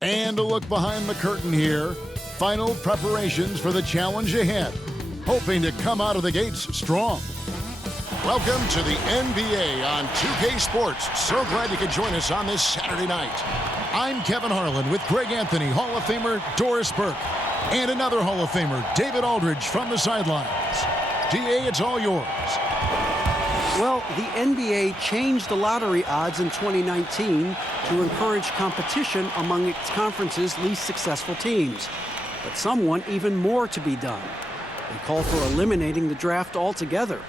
And a look behind the curtain here. Final preparations for the challenge ahead. Hoping to come out of the gates strong. Welcome to the NBA on 2K Sports. So glad you could join us on this Saturday night. I'm Kevin Harlan with Greg Anthony, Hall of Famer Doris Burke, and another Hall of Famer, David Aldridge, from the sidelines. DA, it's all yours. Well, the NBA changed the lottery odds in 2019 to encourage competition among its conference's least successful teams. But some want even more to be done. They call for eliminating the draft altogether.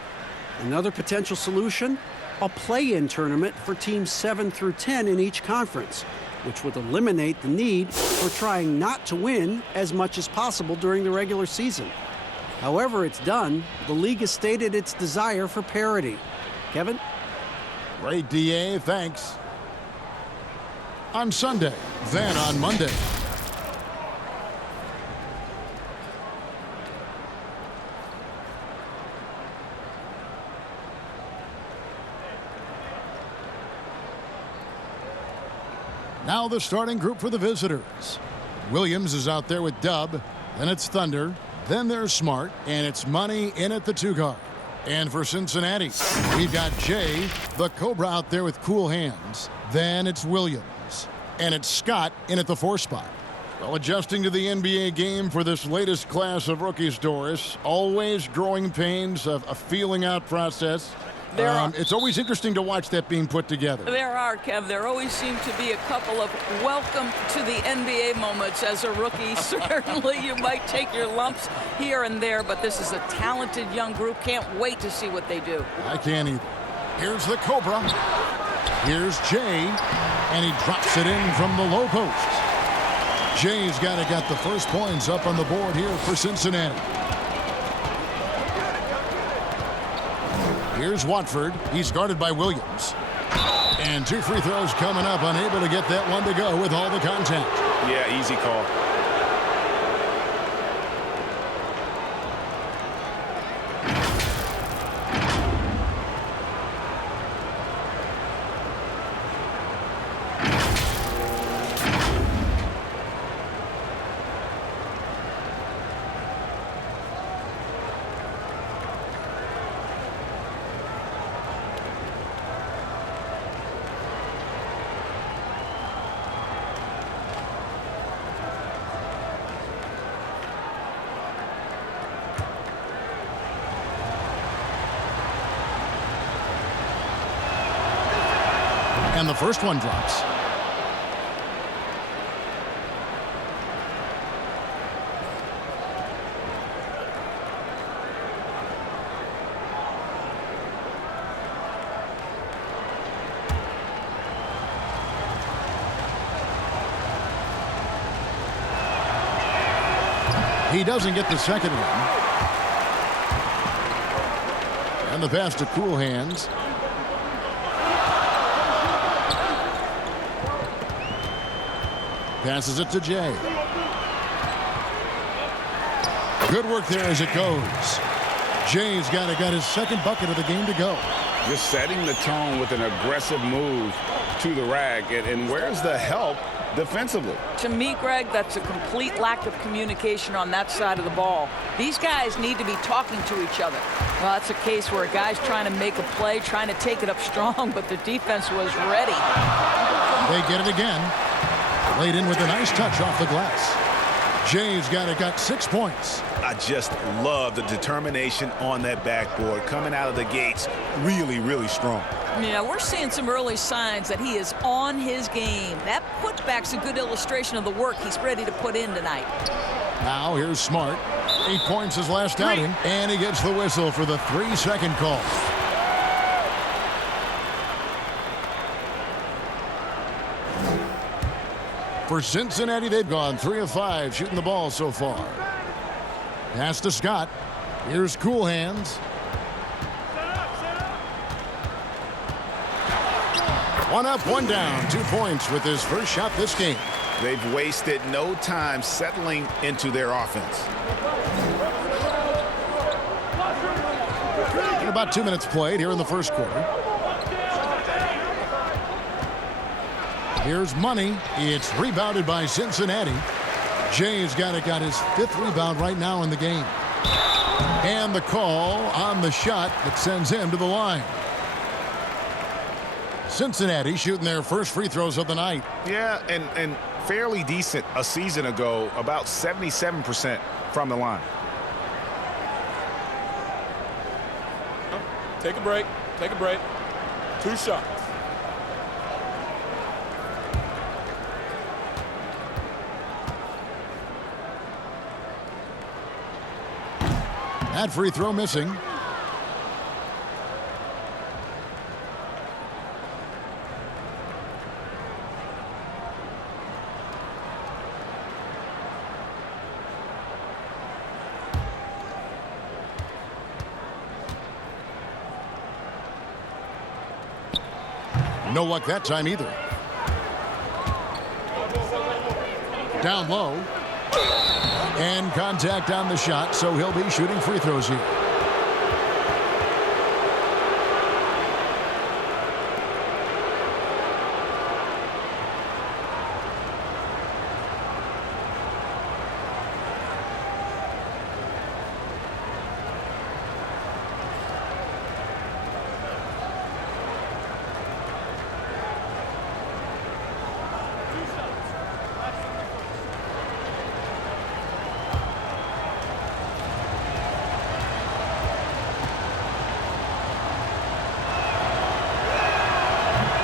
Another potential solution? A play-in tournament for teams 7 through 10 in each conference, which would eliminate the need for trying not to win as much as possible during the regular season. However it's done, the league has stated its desire for parity. Kevin? Great, DA. Thanks. On Sunday, then on Monday. Now the starting group for the visitors. Williams is out there with Dub. Then it's Thunder. Then there's Smart. And it's Money in at the 2 guard. And for Cincinnati, we've got Jay, the Cobra, out there with cool hands. Then it's Williams. And it's Scott in at the 4 spot. Well, adjusting to the NBA game for this latest class of rookies, Doris. Always growing pains, of a feeling out process. It's always interesting to watch that being put together. There are, Kev. There always seem to be a couple of welcome to the NBA moments as a rookie. Certainly you might take your lumps here and there, but this is a talented young group. Can't wait to see what they do. I can't either. Here's the Cobra. Here's Jay, and he drops it in from the low post. Jay's got the first points up on the board here for Cincinnati. Here's Watford. He's guarded by Williams. And 2 free throws coming up, unable to get that one to go with all the contact. Yeah, easy call. And the first one drops. He doesn't get the second one. And the pass to cool hands. Passes it to Jay. Good work there as it goes. Jay's got his second bucket of the game to go. Just setting the tone with an aggressive move to the rack. And where's the help defensively? To me, Greg, that's a complete lack of communication on that side of the ball. These guys need to be talking to each other. Well, that's a case where a guy's trying to make a play, trying to take it up strong, but the defense was ready. They get it again. Laid in with a nice touch off the glass. Jay's got 6 points. I just love the determination on that backboard. Coming out of the gates really, really strong. Yeah, we're seeing some early signs that he is on his game. That putback's a good illustration of the work he's ready to put in tonight. Now here's Smart. 8 points his last outing, and he gets the whistle for the 3-second call. For Cincinnati, they've gone 3 of 5 shooting the ball so far. Pass to Scott. Here's cool hands. One up, one down. 2 points with his first shot this game. They've wasted no time settling into their offense. About 2 minutes played here in the first quarter. Here's Money. It's rebounded by Cincinnati. Jay's got his 5th rebound right now in the game. And the call on the shot that sends him to the line. Cincinnati shooting their first free throws of the night. Yeah, and fairly decent a season ago, about 77% from the line. Take a break. Take a break. 2 shots. That free throw missing. No luck that time either. Down low. And contact on the shot, so he'll be shooting free throws here.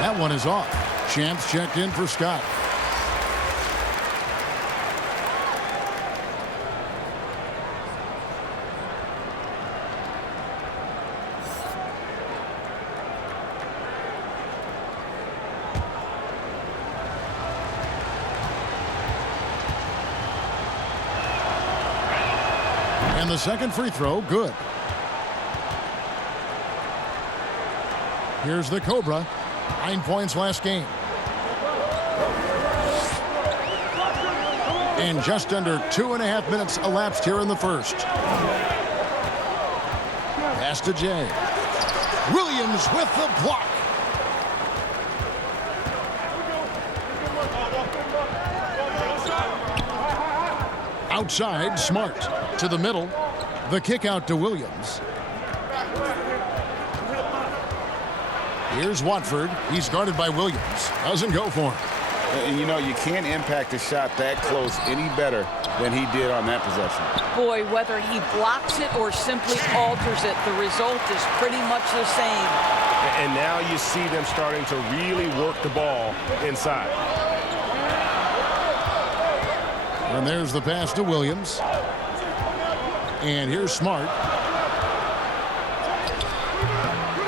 That one is off. Champs checked in for Scott. And the second free throw, good. Here's the Cobra. 9 points last game. And just under 2.5 minutes elapsed here in the first. Pass to Jay. Williams with the block. Outside, Smart. To the middle. The kick out to Williams. Here's Watford. He's guarded by Williams. Doesn't go for him. And you know, you can't impact a shot that close any better than he did on that possession. Boy, whether he blocks it or simply alters it, the result is pretty much the same. And now you see them starting to really work the ball inside. And there's the pass to Williams. And here's Smart.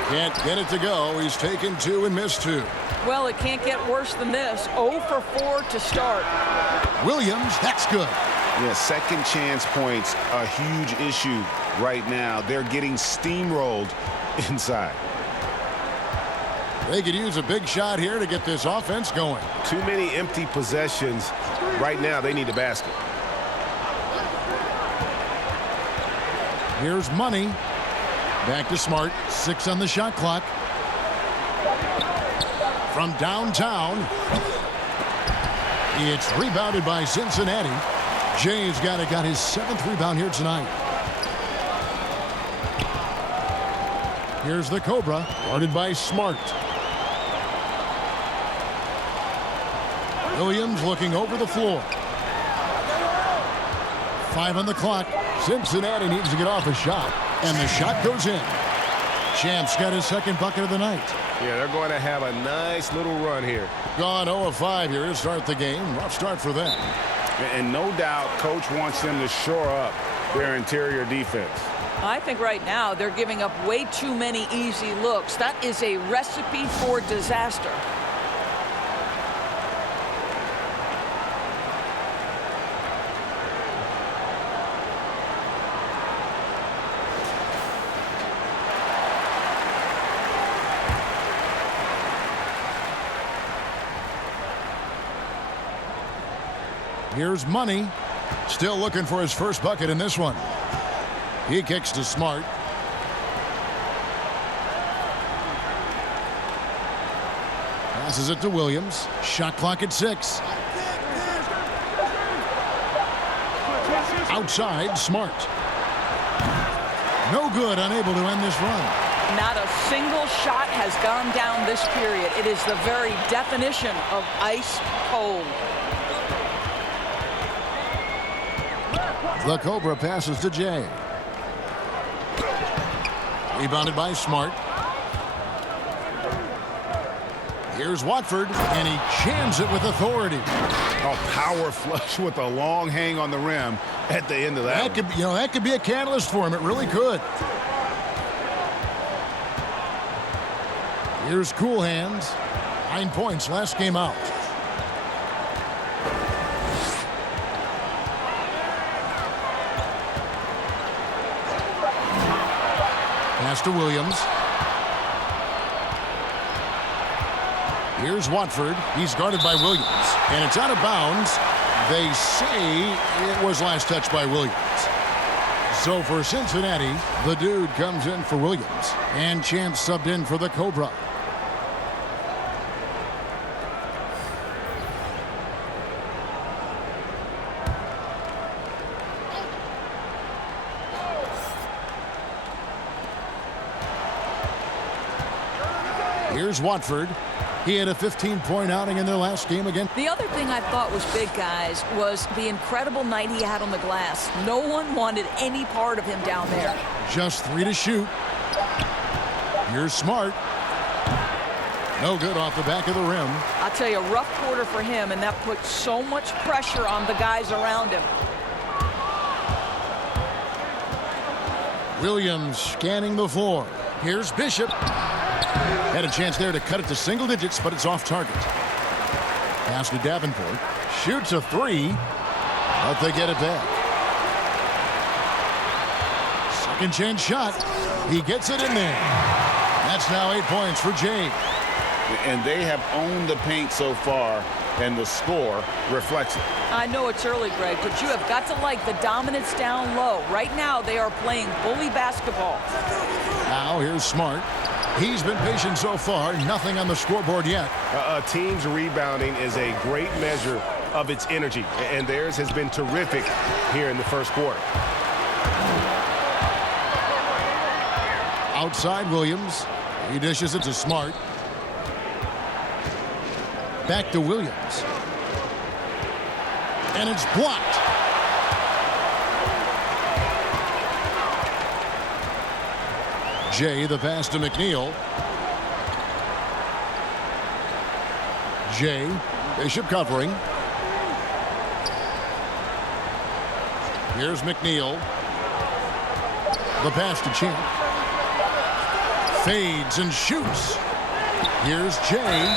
Can't get it to go. He's taken 2 and missed 2. Well, it can't get worse than this. 0 for 4 to start. Williams, that's good. Yeah, second chance points, a huge issue right now. They're getting steamrolled inside. They could use a big shot here to get this offense going. Too many empty possessions. Right now, they need a basket. Here's Money. Back to Smart. 6 on the shot clock. From downtown. It's rebounded by Cincinnati. Jay's got his 7th rebound here tonight. Here's the Cobra. Guarded by Smart. Williams looking over the floor. 5 on the clock. Cincinnati needs to get off a shot. And the shot goes in. Champs got his 2nd bucket of the night. Yeah, they're going to have a nice little run here. Gone 0 of 5 here to start the game. Rough start for them. And no doubt, Coach wants them to shore up their interior defense. I think right now they're giving up way too many easy looks. That is a recipe for disaster. Here's Money. Still looking for his first bucket in this one. He kicks to Smart. Passes it to Williams. Shot clock at 6. Outside, Smart. No good, unable to end this run. Not a single shot has gone down this period. It is the very definition of ice cold. The Cobra passes to Jay. Rebounded by Smart. Here's Watford, and he jams it with authority. A power flush with a long hang on the rim at the end of that. That could be a catalyst for him. It really could. Here's Cool Hands. 9 points last game out. Pass to Williams. Here's Watford. He's guarded by Williams. And it's out of bounds. They say it was last touched by Williams. So for Cincinnati, the dude comes in for Williams. And Champ subbed in for the Cobra. Here's Watford. He had a 15-point outing in their last game again. The other thing I thought was big, guys, was the incredible night he had on the glass. No one wanted any part of him down there. Just 3 to shoot. Here's Smart. No good off the back of the rim. I'll tell you, a rough quarter for him, and that put so much pressure on the guys around him. Williams scanning the floor. Here's Bishop. Had a chance there to cut it to single digits, but it's off target. Pass to Davenport. Shoots a 3, but they get it back. Second chance shot. He gets it in there. That's now 8 points for Jay. And they have owned the paint so far, and the score reflects it. I know it's early, Greg, but you have got to like the dominance down low. Right now, they are playing bully basketball. Now here's Smart. He's been patient so far. Nothing on the scoreboard yet. A team's rebounding is a great measure of its energy, and theirs has been terrific here in the first quarter. Outside Williams. He dishes it to Smart. Back to Williams. And it's blocked. Jay, the pass to McNeil. Jay, Bishop covering. Here's McNeil. The pass to Champ. Fades and shoots. Here's Jay.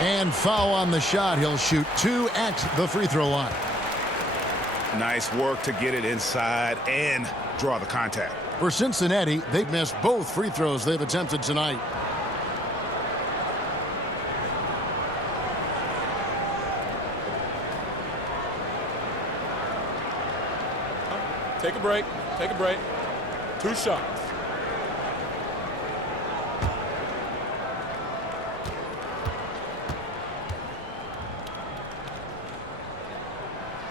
And foul on the shot. He'll shoot 2 at the free throw line. Nice work to get it inside and draw the contact. For Cincinnati, they've missed both free throws they've attempted tonight. Take a break. Take a break. 2 shots.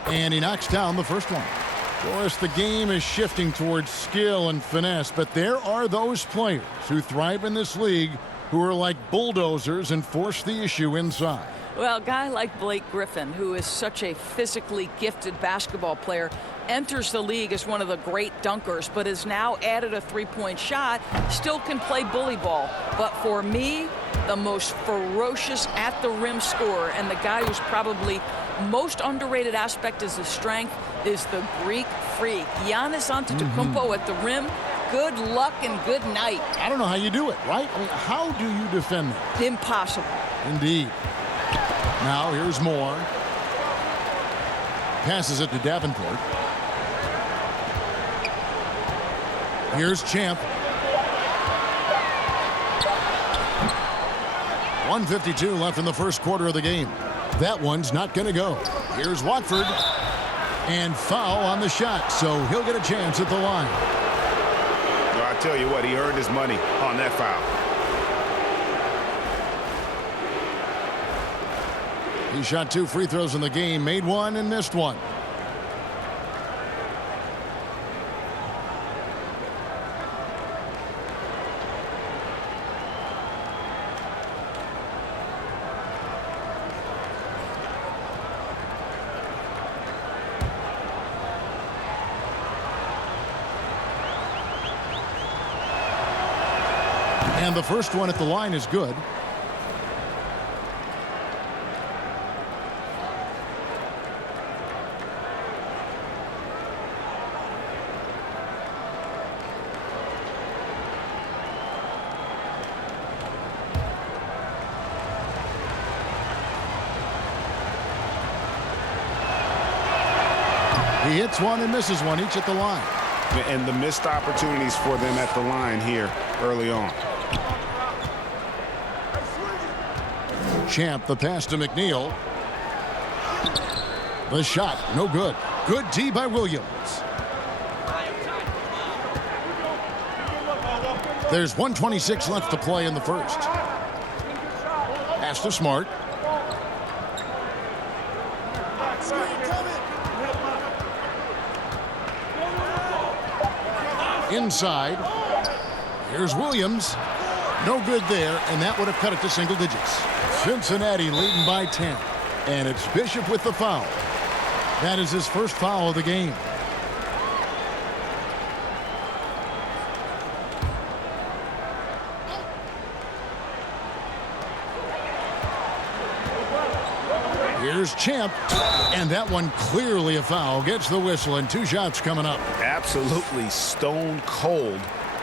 And he knocks down the first one. Of course, the game is shifting towards skill and finesse, but there are those players who thrive in this league who are like bulldozers and force the issue inside. Well, a guy like Blake Griffin, who is such a physically gifted basketball player, enters the league as one of the great dunkers, but has now added a three-point shot, still can play bully ball. But for me, the most ferocious at-the-rim scorer, and the guy who's probably most underrated aspect is his strength, is the Greek freak. Giannis Antetokounmpo at the rim. Good luck and good night. I don't know how you do it, right? I mean, how do you defend that? Impossible. Indeed. Now here's Moore. Passes it to Davenport. Here's Champ. 1:52 left in the first quarter of the game. That one's not going to go. Here's Watford. And foul on the shot, so he'll get a chance at the line. Well, I tell you what, he earned his money on that foul. He shot 2 free throws in the game, made 1 and missed 1. And the first one at the line is good. He hits 1 and misses 1, each at the line. And the missed opportunities for them at the line here early on. Champ, the pass to McNeil. The shot, no good. Good D by Williams. There's 1:26 left to play in the first. Pass to Smart. Inside. Here's Williams. No good there, and that would have cut it to single digits. Cincinnati leading by 10. And it's Bishop with the foul. That is his first foul of the game. Here's Champ. And that one clearly a foul. Gets the whistle, and 2 shots coming up. Absolutely stone cold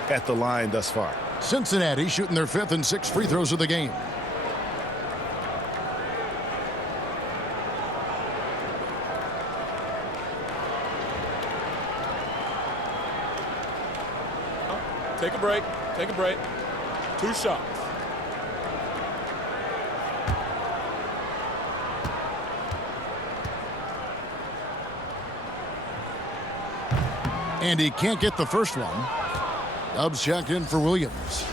at the line thus far. Cincinnati shooting their 5th and 6th free throws of the game. Take a break. Take a break. 2 shots. And he can't get the first one. Dubs checked in for Williams.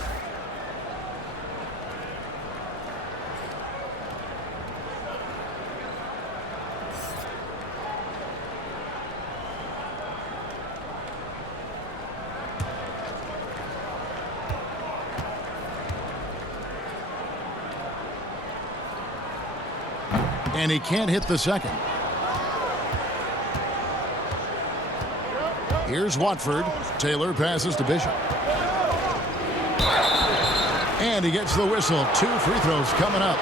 And he can't hit the second. Here's Watford. Taylor passes to Bishop. And he gets the whistle. 2 free throws coming up.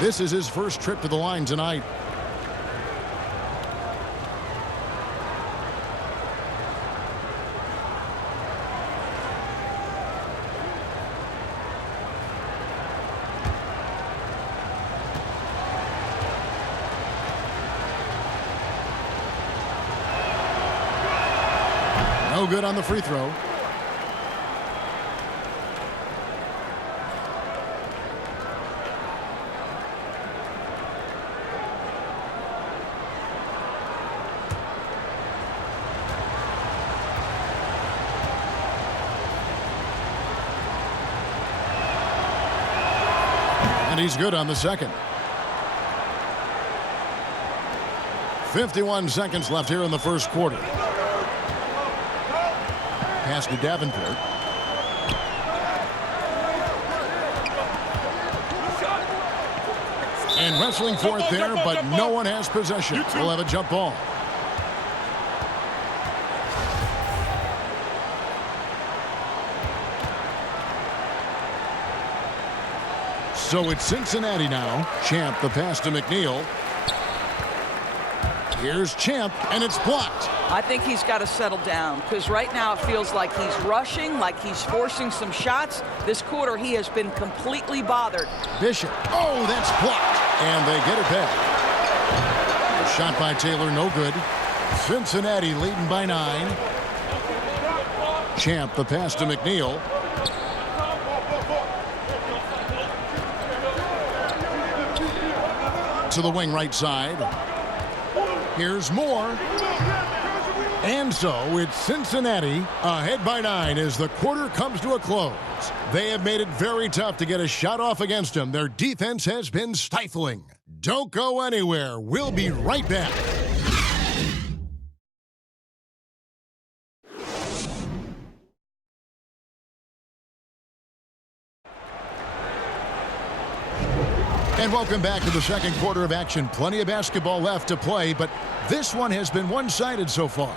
This is his first trip to the line tonight. No good on the free throw. And he's good on the second. 51 seconds left here in the first quarter. Pass to Davenport. And wrestling for it there, but no one has possession. We'll have a jump ball. So it's Cincinnati now. Champ, the pass to McNeil. Here's Champ, and it's blocked. I think he's got to settle down because right now it feels like he's rushing, like he's forcing some shots. This quarter he has been completely bothered. Bishop. Oh, that's blocked. And they get it back. Shot by Taylor, no good. Cincinnati leading by 9. Champ, the pass to McNeil. To the wing right side. Here's Moore. And so it's Cincinnati ahead by 9 as the quarter comes to a close. They have made it very tough to get a shot off against them. Their defense has been stifling. Don't go anywhere. We'll be right back. And welcome back to the second quarter of action. Plenty of basketball left to play, but this one has been one-sided so far.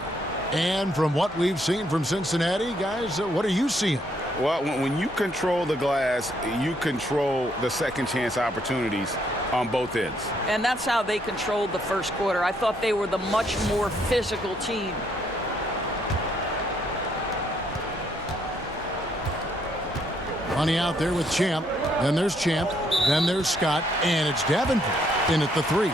And from what we've seen from Cincinnati, guys, what are you seeing? Well, when you control the glass, you control the second chance opportunities on both ends. And that's how they controlled the first quarter. I thought they were the much more physical team. Money out there with Champ. Then there's Champ. Then there's Scott. And it's Davenport in at the 3.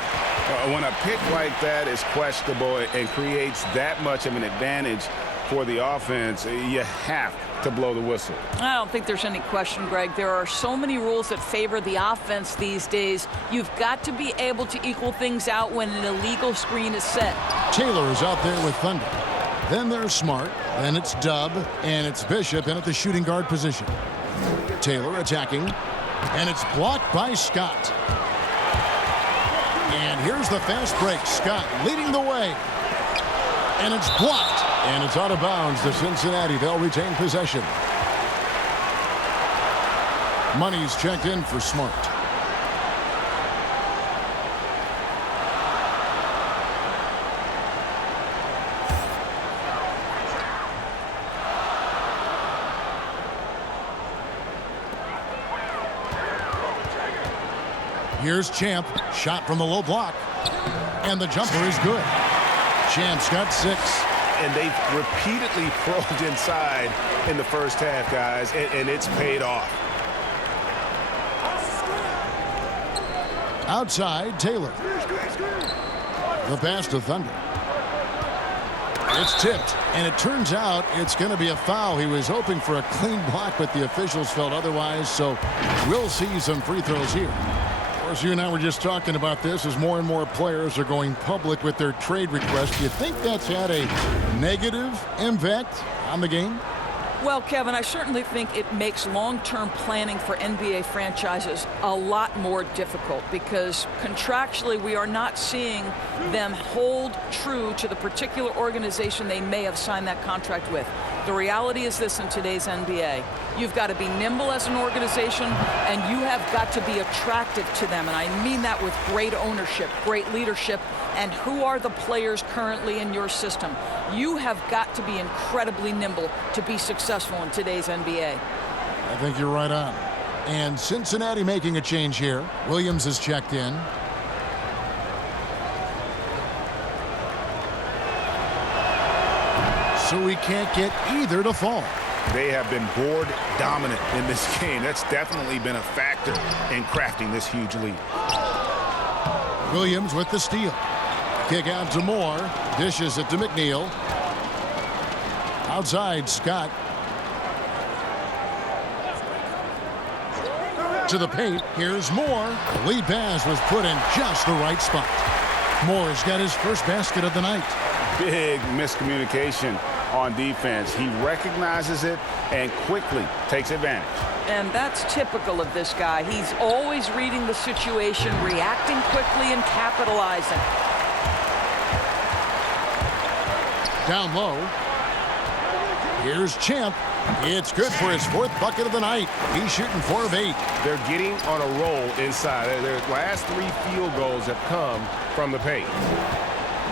When a pick like that is questionable and creates that much of an advantage for the offense, you have to blow the whistle. I don't think there's any question, Greg. There are so many rules that favor the offense these days. You've got to be able to equal things out when an illegal screen is set. Taylor is out there with Thunder. Then there's Smart. Then it's Dub. And it's Bishop in at the shooting guard position. Taylor attacking. And it's blocked by Scott. And here's the fast break. Scott leading the way. And it's blocked. And it's out of bounds to Cincinnati. They'll retain possession. Money's checked in for Smart. Here's Champ. Shot from the low block. And the jumper is good. Champ's got 6. And they've repeatedly probed inside in the first half, guys, and it's paid off. Outside, Taylor. The pass to Thunder. It's tipped, and it turns out it's going to be a foul. He was hoping for a clean block, but the officials felt otherwise, so we'll see some free throws here. Of course, you and I were just talking about this as more and more players are going public with their trade requests. Do you think that's had a negative impact on the game? Well, Kevin, I certainly think it makes long-term planning for NBA franchises a lot more difficult because contractually we are not seeing them hold true to the particular organization they may have signed that contract with. The reality is this in today's NBA. You've got to be nimble as an organization, and you have got to be attractive to them. And I mean that with great ownership, great leadership, and who are the players currently in your system. You have got to be incredibly nimble to be successful in today's NBA. I think you're right on. And Cincinnati making a change here. Williams is checked in. So we can't get either to fall. They have been board dominant in this game. That's definitely been a factor in crafting this huge lead. Williams with the steal. Kick out to Moore. Dishes it to McNeil. Outside, Scott. To the paint. Here's Moore. The lead pass was put in just the right spot. Moore's got his first basket of the night. Big miscommunication on defense. He recognizes it and quickly takes advantage. And that's typical of this guy. He's always reading the situation, reacting quickly, and capitalizing. Down low. Here's Champ. It's good for his 4th bucket of the night. He's shooting 4 of 8. They're getting on a roll inside. Their last 3 field goals have come from the paint.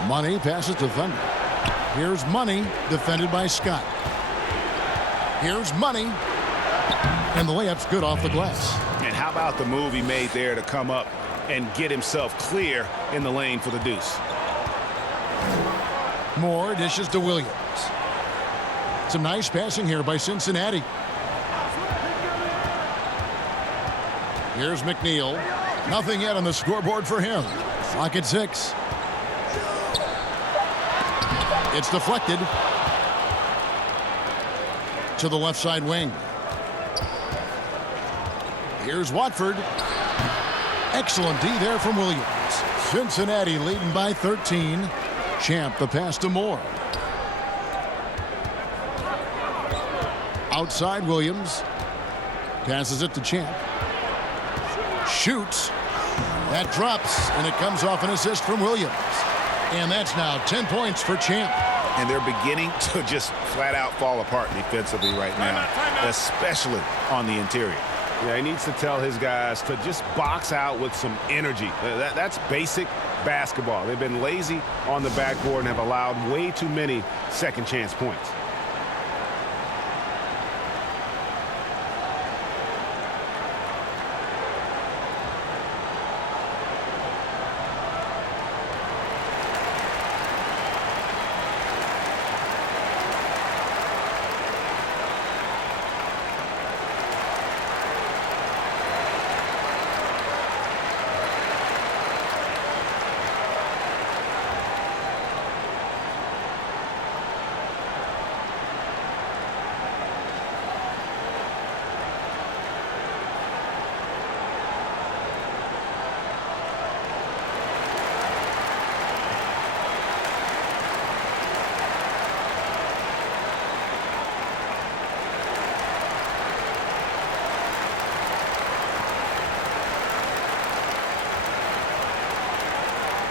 Money passes to Thunder. Here's Money, defended by Scott. Here's Money. And the layup's good off the glass. And how about the move he made there to come up and get himself clear in the lane for the deuce? Moore dishes to Williams. Some nice passing here by Cincinnati. Here's McNeil. Nothing yet on the scoreboard for him. Clock at 6. It's deflected to the left side wing. Here's Watford. Excellent D there from Williams. Cincinnati leading by 13. Champ the pass to Moore. Outside Williams. Passes it to Champ. Shoots. That drops, and it comes off an assist from Williams. And that's now 10 points for Champ. And they're beginning to just flat out fall apart defensively right now, especially on the interior. Yeah, he needs to tell his guys to just box out with some energy. That's basic basketball. They've been lazy on the backboard and have allowed way too many second chance points.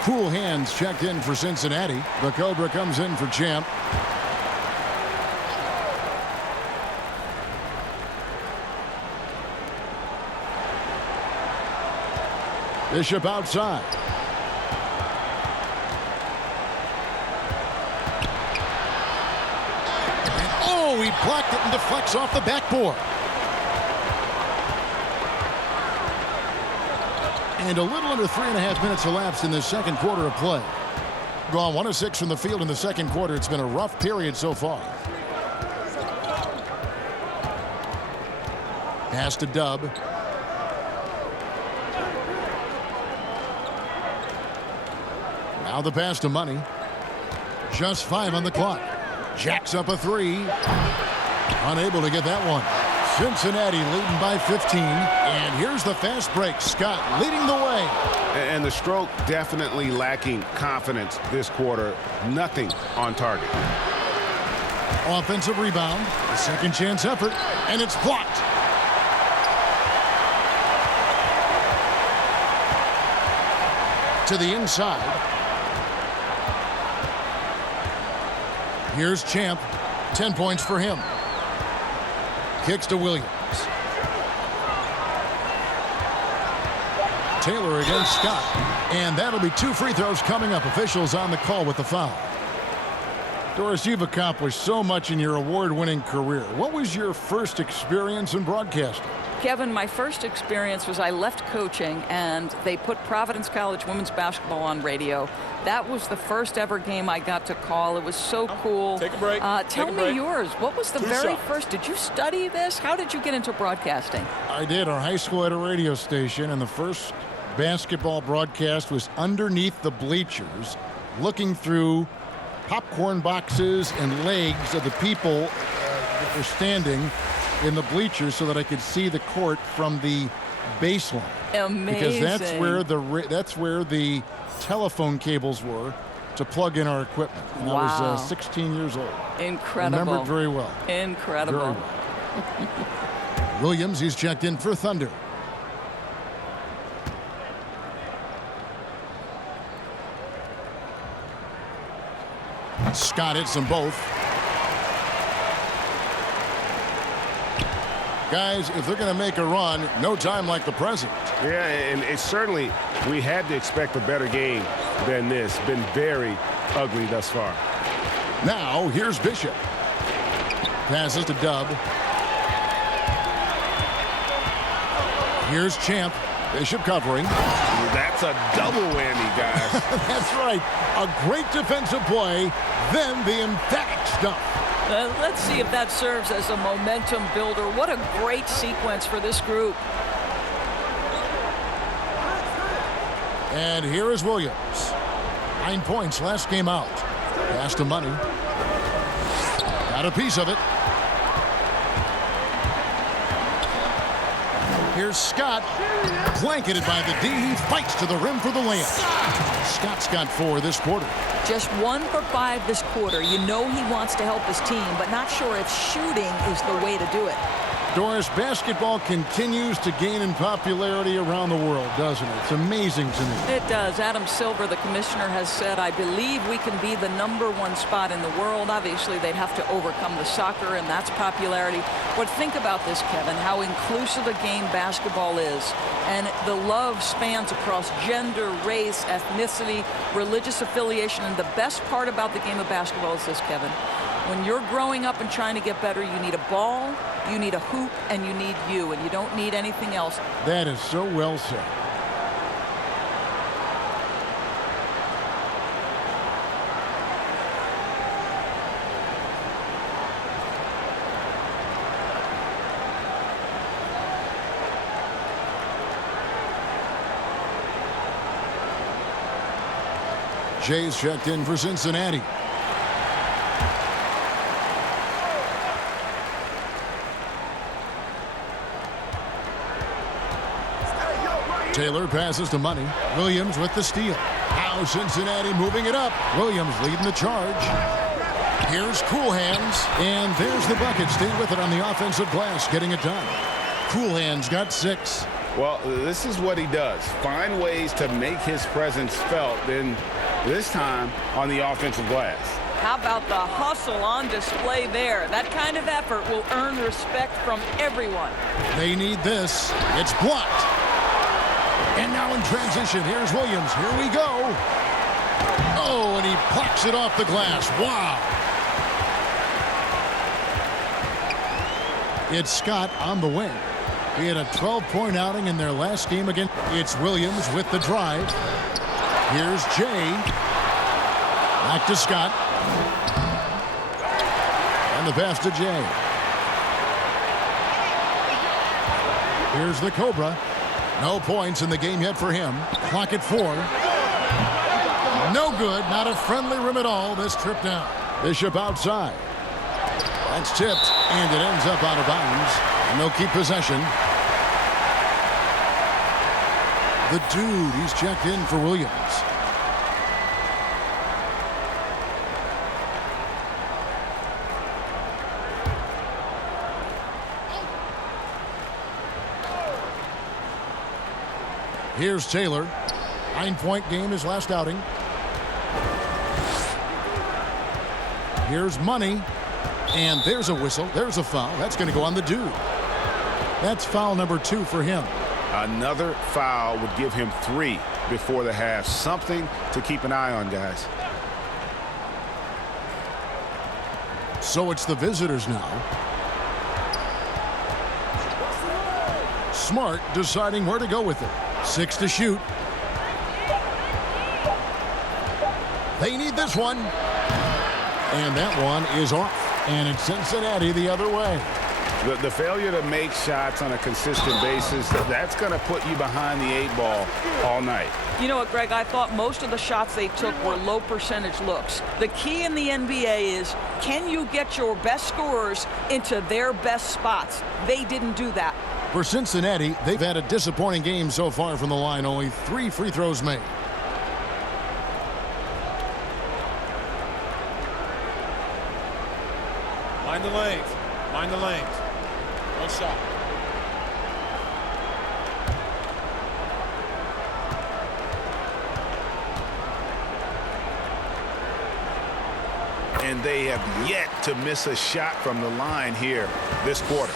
Cool hands checked in for Cincinnati. The Cobra comes in for Champ. Bishop outside. And oh, he blocked it and deflects off the backboard. And a little under 3.5 minutes elapsed in the second quarter of play. Gone 1 of 6 from the field in the second quarter. It's been a rough period so far. Pass to Dub. Now the pass to Money. Just 5 on the clock. Jacks up a 3. Unable to get that one. Cincinnati leading by 15. And here's the fast break. Scott leading the way. And the stroke definitely lacking confidence this quarter. Nothing on target. Offensive rebound. A second chance effort. And it's blocked. To the inside. Here's Champ. 10 points for him. Kicks to Williams. Taylor against Scott. And that'll be 2 free throws coming up. Officials on the call with the foul. Doris, you've accomplished so much in your award-winning career. What was your first experience in broadcasting? Kevin, my first experience was I left coaching and they put Providence College women's basketball on radio. That was the first ever game I got to call. It was so cool. Take a break. Tell me yours. What was the very shots. first? Did you study this? How did you get into broadcasting? I did. Our high school had a radio station, and the first basketball broadcast was underneath the bleachers, looking through popcorn boxes and legs of the people that were standing in the bleachers so that I could see the court from the baseline. Amazing. Because that's where the telephone cables were to plug in our equipment. And wow. I was 16 years old. Incredible. Remember it very well. Incredible. Very well. Williams, he's checked in for Thunder. Scott hits them both. Guys, if they're going to make a run, no time like the present. Yeah, and it's certainly, we had to expect a better game than this. Been very ugly thus far. Now, here's Bishop. Passes to Dub. Here's Champ. Bishop covering. That's a double whammy, guys. That's right. A great defensive play, then the emphatic stuff. Let's see if that serves as a momentum builder. What a great sequence for this group. And here is Williams. 9 points last game out. Pass to Money. Got a piece of it. Here's Scott. Blanketed by the D. He fights to the rim for the layup. Scott's got 4 this quarter. Just 1 for 5 this quarter. You know he wants to help his team, but not sure if shooting is the way to do it. Doris, basketball continues to gain in popularity around the world, doesn't it? It's amazing to me. It does. Adam Silver, the commissioner, has said, I believe we can be the #1 spot in the world. Obviously, they'd have to overcome the soccer, and that's popularity. But think about this, Kevin, how inclusive a game basketball is. And the love spans across gender, race, ethnicity, religious affiliation. And the best part about the game of basketball is this, Kevin. When you're growing up and trying to get better, you need a ball, you need a hoop, and you need you, and you don't need anything else. That is so well said. Jay's checked in for Cincinnati. Taylor passes to Money. Williams with the steal. Now Cincinnati moving it up. Williams leading the charge. Here's Cool Hands. And there's the bucket. Stay with it on the offensive glass. Getting it done. Cool Hands got 6. Well, this is what he does. Find ways to make his presence felt. Then this time on the offensive glass. How about the hustle on display there? That kind of effort will earn respect from everyone. They need this. It's blocked. And now in transition, here's Williams. Here we go. Oh, and he plucks it off the glass. Wow. It's Scott on the wing. He had a 12-point outing in their last game again. It's Williams with the drive. Here's Jay. Back to Scott. And the pass to Jay. Here's the Cobra. No points in the game yet for him. Clock at 4. No good. Not a friendly rim at all this trip down. Bishop outside. That's tipped, and it ends up out of bounds. And they'll keep possession. The dude, he's checked in for Williams. Here's Taylor. 9-point game his last outing. Here's Money. And there's a whistle. There's a foul. That's going to go on the dude. That's foul number 2 for him. Another foul would give him 3 before the half. Something to keep an eye on, guys. So it's the visitors now. Smart deciding where to go with it. 6 to shoot. They need this one. And that one is off. And it's Cincinnati the other way. The failure to make shots on a consistent basis, that's going to put you behind the 8 ball all night. You know what, Greg? I thought most of the shots they took were low percentage looks. The key in the NBA is, can you get your best scorers into their best spots? They didn't do that. For Cincinnati, they've had a disappointing game so far from the line. Only 3 free throws made. Mind the lanes. Mind the lanes. No shot. And they have yet to miss a shot from the line here this quarter.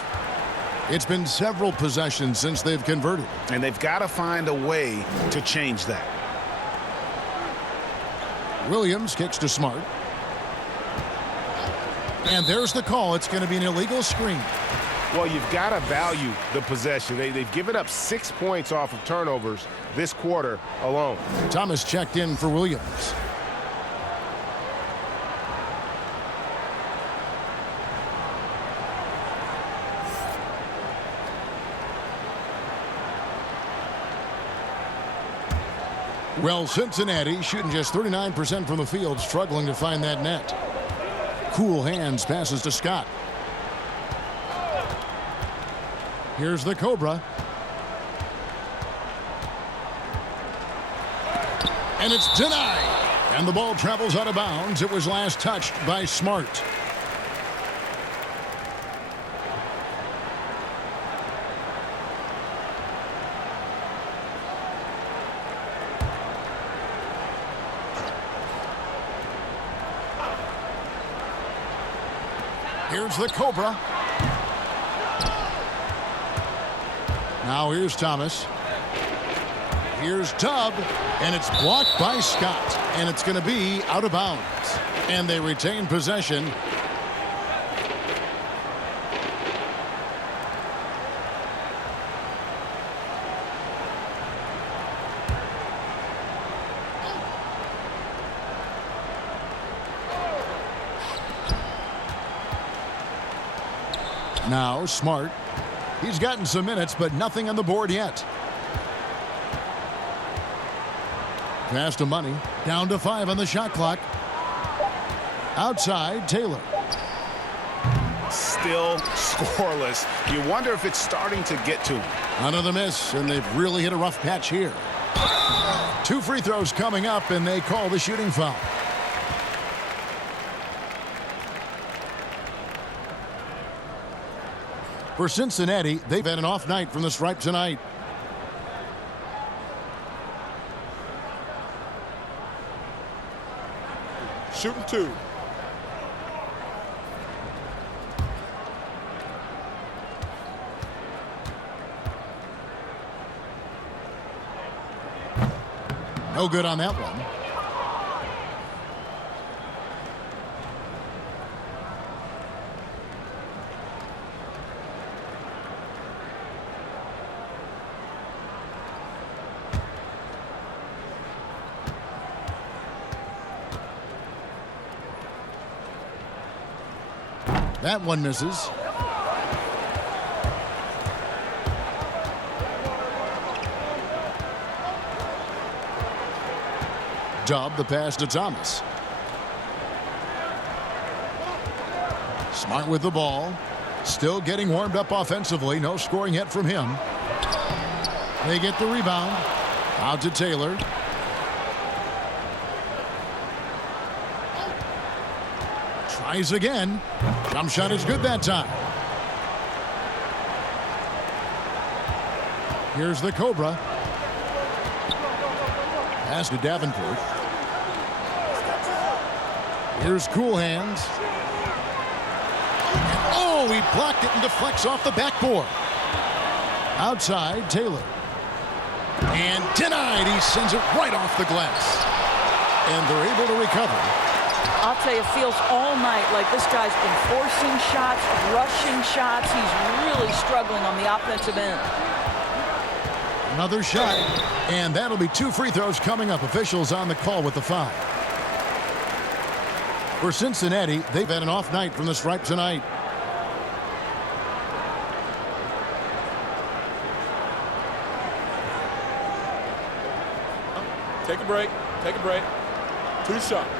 It's been several possessions since they've converted. And they've got to find a way to change that. Williams kicks to Smart. And there's the call. It's going to be an illegal screen. Well, you've got to value the possession. They've given up 6 points off of turnovers this quarter alone. Thomas checked in for Williams. Well, Cincinnati shooting just 39% from the field, struggling to find that net. Cool Hands passes to Scott. Here's the Cobra. and it's denied. And the ball travels out of bounds. It was last touched by Smart. Here's the Cobra. Now here's Thomas. Here's Tubb, and it's blocked by Scott, and it's going to be out of bounds. And they retain possession. Now Smart. He's gotten some minutes, but nothing on the board yet. Pass to Money. Down to 5 on the shot clock. Outside, Taylor. Still scoreless. You wonder if it's starting to get to him. Another miss, and they've really hit a rough patch here. 2 free throws coming up, and they call the shooting foul. For Cincinnati, they've had an off night from the stripe tonight. Shooting 2. No good on that one. That one misses. Dubb the pass to Thomas. Smart with the ball. Still getting warmed up offensively. No scoring yet from him. They get the rebound. Out to Taylor. Tries again. Jump shot is good that time. Here's the Cobra. Pass to Davenport. Here's Cool Hands. Oh, he blocked it and deflects off the backboard. Outside, Taylor. And denied. He sends it right off the glass. And they're able to recover. I'll tell you, it feels all night like this guy's been forcing shots, rushing shots. He's really struggling on the offensive end. Another shot, and that'll be 2 free throws coming up. Officials on the call with the foul. For Cincinnati, they've had an off night from the stripe tonight. Take a break. Take a break. 2 shots.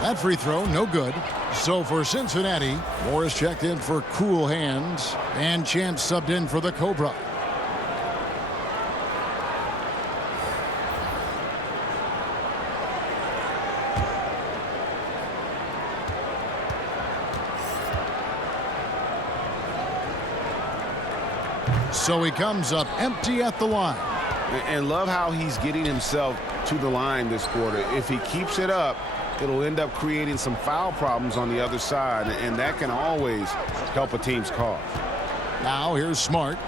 That free throw, no good. So for Cincinnati, Morris checked in for Cool Hands, and Chance subbed in for the Cobra. So he comes up empty at the line. And love how he's getting himself to the line this quarter. If he keeps it up, it'll end up creating some foul problems on the other side, and that can always help a team's cause. Now here's Smart.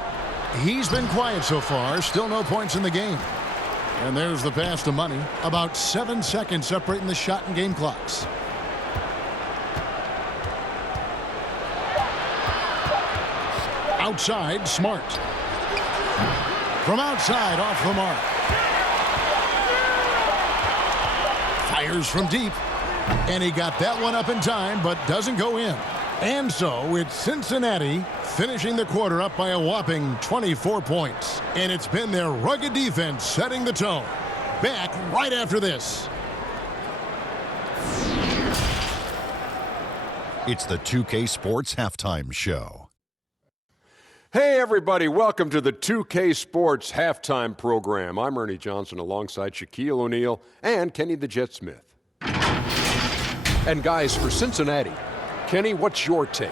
He's been quiet so far. Still no points in the game. And there's the pass to Money. About 7 seconds separating the shot and game clocks. Outside, Smart. From outside, off the mark. Fires from deep. And he got that one up in time, but doesn't go in. And so it's Cincinnati finishing the quarter up by a whopping 24 points. And it's been their rugged defense setting the tone. Back right after this. It's the 2K Sports Halftime Show. Hey, everybody. Welcome to the 2K Sports Halftime Program. I'm Ernie Johnson alongside Shaquille O'Neal and Kenny the Jet Smith. And guys, for Cincinnati, Kenny, what's your take?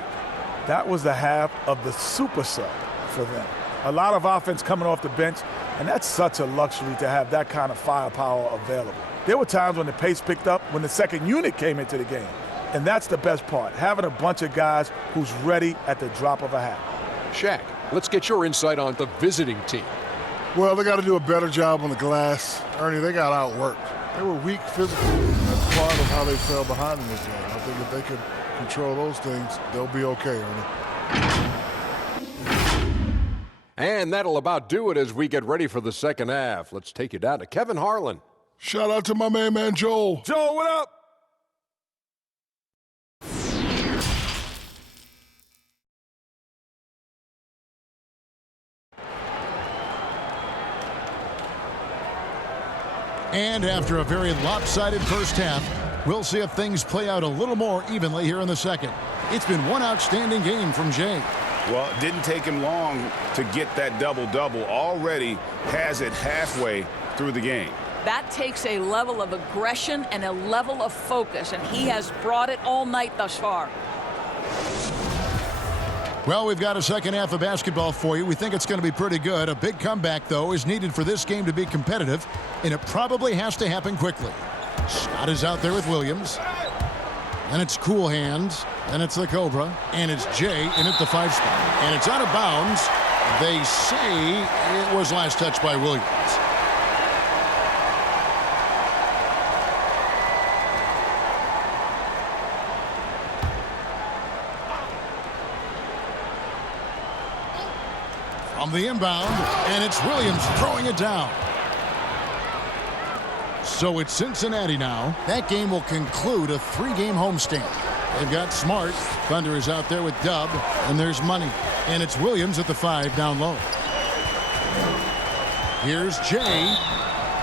That was the half of the super sub for them. A lot of offense coming off the bench, and that's such a luxury to have that kind of firepower available. There were times when the pace picked up when the second unit came into the game. And that's the best part, having a bunch of guys who's ready at the drop of a hat. Shaq, let's get your insight on the visiting team. Well, they got to do a better job on the glass. Ernie, they got outworked. They were weak physically. That's part of how they fell behind in this game. I think if they can control those things, they'll be okay, Ernie. And that'll about do it as we get ready for the second half. Let's take you down to Kevin Harlan. Shout out to my man Joel. Joel, what up? And after a very lopsided first half, we'll see if things play out a little more evenly here in the second. It's been one outstanding game from Jay. Well, it didn't take him long to get that double-double. Already has it halfway through the game. That takes a level of aggression and a level of focus, and he has brought it all night thus far. Well, we've got a second half of basketball for you. We think it's going to be pretty good. A big comeback, though, is needed for this game to be competitive, and it probably has to happen quickly. Scott is out there with Williams. And it's Cool Hands, and it's the Cobra, and it's Jay in at the 5 spot. And it's out of bounds. They say it was last touched by Williams. From the inbound, and it's Williams throwing it down. So it's Cincinnati now. That game will conclude a 3-game homestand. They've got Smart. Thunder is out there with Dub, and there's Money. And it's Williams at the 5 down low. Here's Jay,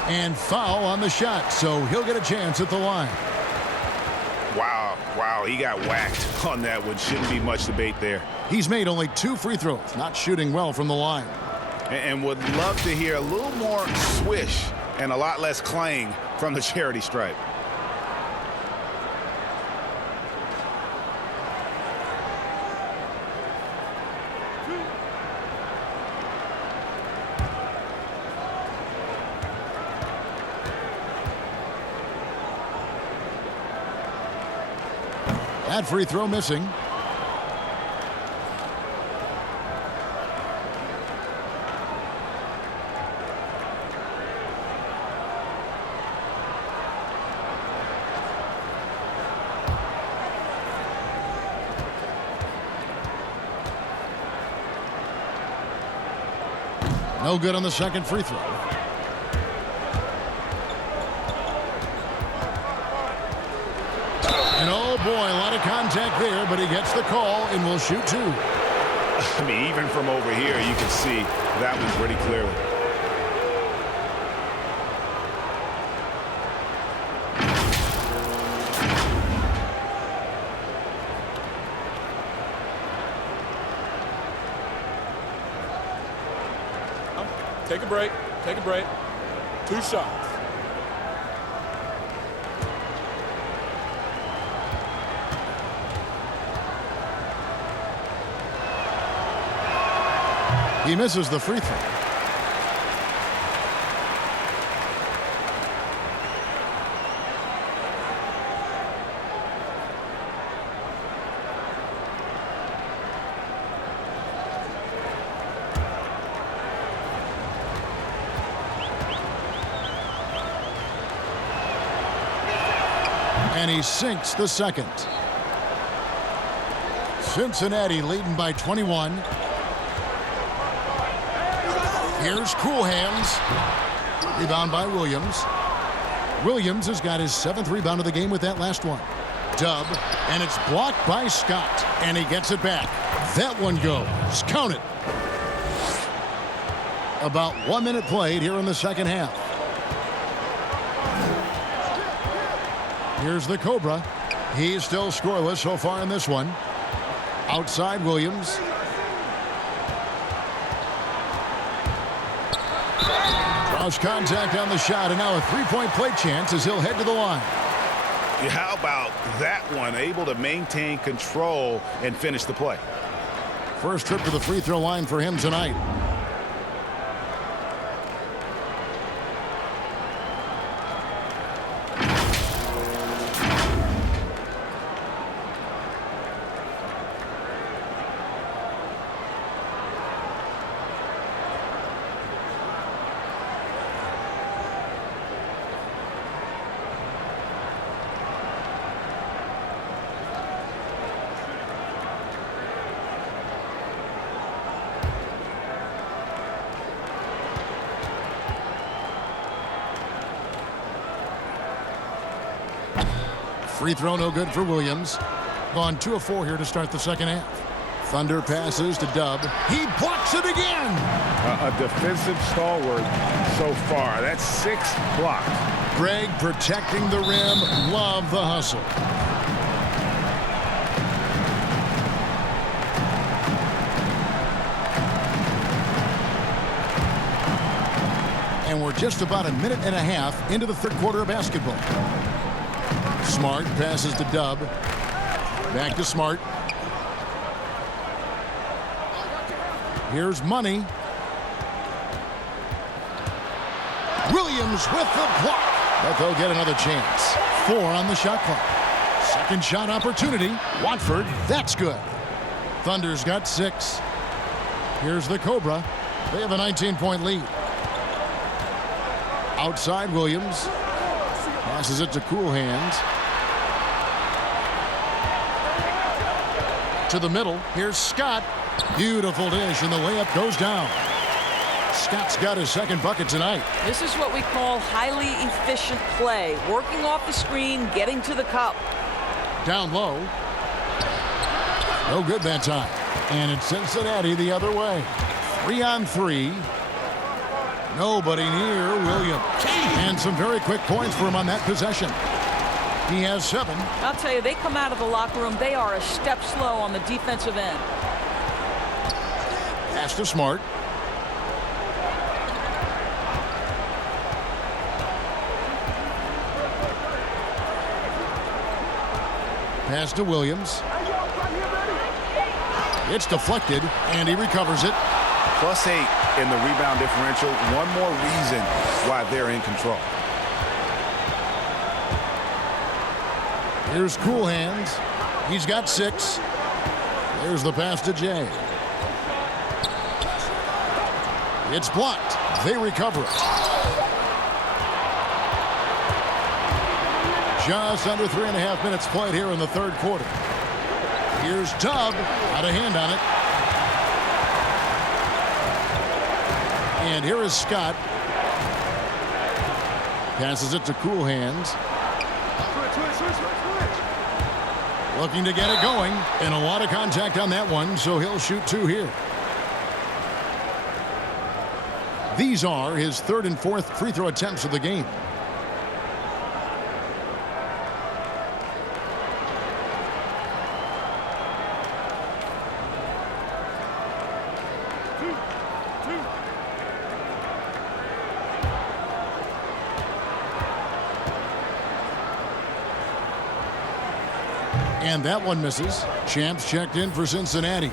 and foul on the shot, so he'll get a chance at the line. Wow, he got whacked on that one. Shouldn't be much debate there. He's made only 2 free throws, not shooting well from the line. And would love to hear a little more swish and a lot less clang from the charity stripe. That free throw missing. No good on the second free throw. And oh boy, a lot of contact there, but he gets the call and will shoot 2. I mean, even from over here, you can see that one pretty clearly. Take a break. Take a break. 2 shots. He misses the free throw. And he sinks the second. Cincinnati leading by 21. Here's Cool Hands. Rebound by Williams. Williams has got his 7th rebound of the game with that last one. Dub, and it's blocked by Scott, and he gets it back. That one goes. Count it. About 1 minute played here in the second half. Here's the Cobra. He's still scoreless so far in this one. Outside Williams. Draws contact on the shot, and now a three-point play chance as he'll head to the line. How about that one? Able to maintain control and finish the play. First trip to the free throw line for him tonight. Free throw no good for Williams. Gone 2 of 4 here to start the second half. Thunder passes to Dub. He blocks it again. A defensive stalwart so far. That's 6 blocks. Greg protecting the rim. Love the hustle. And we're just about a minute and a half into the third quarter of basketball. Smart passes to Dub. Back to Smart. Here's Money. Williams with the block. But they'll get another chance. 4 on the shot clock. Second shot opportunity. Watford, that's good. Thunder's got 6. Here's the Cobra. They have a 19-point lead. Outside Williams. Passes it to Cool Hands. To the middle. Here's Scott. Beautiful dish, and the layup goes down. Scott's got his second bucket tonight. This is what we call highly efficient play. Working off the screen, getting to the cup. Down low. No good that time. And it's Cincinnati the other way. 3 on 3. Nobody near Williams. And some very quick points for him on that possession. He has 7. I'll tell you, they come out of the locker room, they are a step slow on the defensive end. Pass to Smart. Pass to Williams. It's deflected, and he recovers it. +8 in the rebound differential. One more reason why they're in control. Here's Cool Hands. He's got 6. There's the pass to Jay. It's blocked. They recover it. Just under 3.5 minutes played here in the third quarter. Here's Tubb. Got a hand on it. And here is Scott. Passes it to Cool Hands. Looking to get it going. And a lot of contact on that one, so he'll shoot 2 here. These are his 3rd and 4th free throw attempts of the game. And that one misses. Champs checked in for Cincinnati.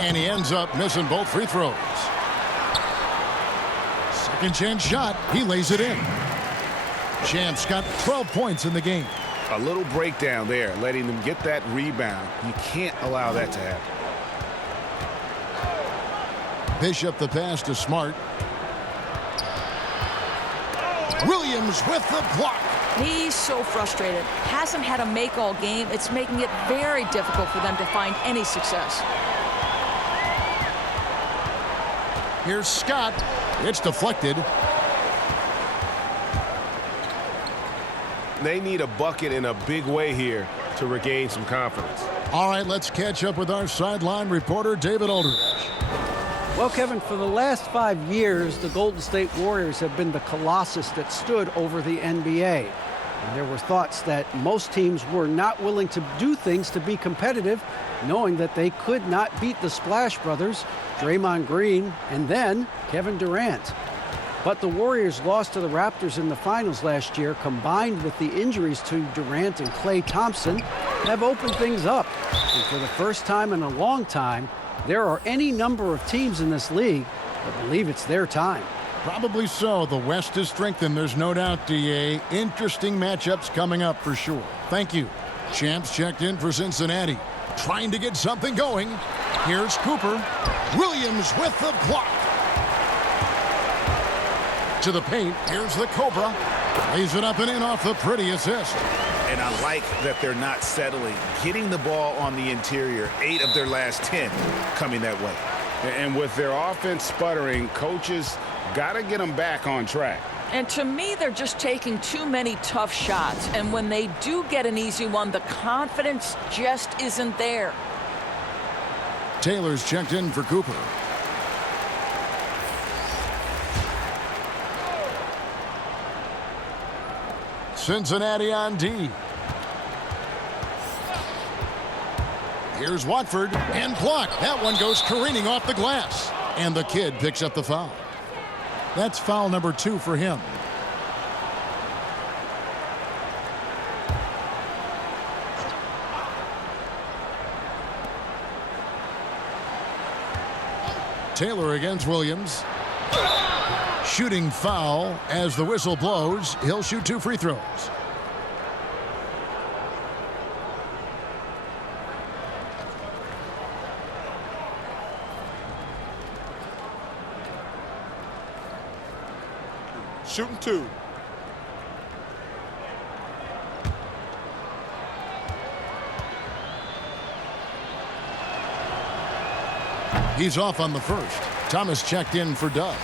And he ends up missing both free throws. Second chance shot. He lays it in. Champs got 12 points in the game. A little breakdown there, letting them get that rebound. You can't allow that to happen. Bishop the pass to Smart. Williams with the block. He's so frustrated. Hasn't had a make all game. It's making it very difficult for them to find any success. Here's Scott. It's deflected. They need a bucket in a big way here to regain some confidence. All right, let's catch up with our sideline reporter, David Aldridge. Well, Kevin, for the last 5 years, the Golden State Warriors have been the colossus that stood over the NBA. And there were thoughts that most teams were not willing to do things to be competitive, knowing that they could not beat the Splash Brothers, Draymond Green, and then Kevin Durant. But the Warriors lost to the Raptors in the finals last year, combined with the injuries to Durant and Klay Thompson, have opened things up. And for the first time in a long time, there are any number of teams in this league that believe it's their time. Probably so. The West is strengthened, there's no doubt, DA. Interesting matchups coming up for sure. Thank you. Champs checked in for Cincinnati, trying to get something going. Here's Cooper. Williams with the block. To the paint. Here's the Cobra. Lays it up and in off the pretty assist. And I like that they're not settling. Getting the ball on the interior, 8 of their last 10 coming that way. And with their offense sputtering, coaches got to get them back on track. And to me, they're just taking too many tough shots. And when they do get an easy one, the confidence just isn't there. Taylor's checked in for Cooper. Cincinnati on D. Here's Watford and blocked. That one goes careening off the glass. And the kid picks up the foul. That's foul number 2 for him. Taylor against Williams. Shooting foul as the whistle blows. He'll shoot 2 free throws. Shooting 2. He's off on the first. Thomas checked in for Dub.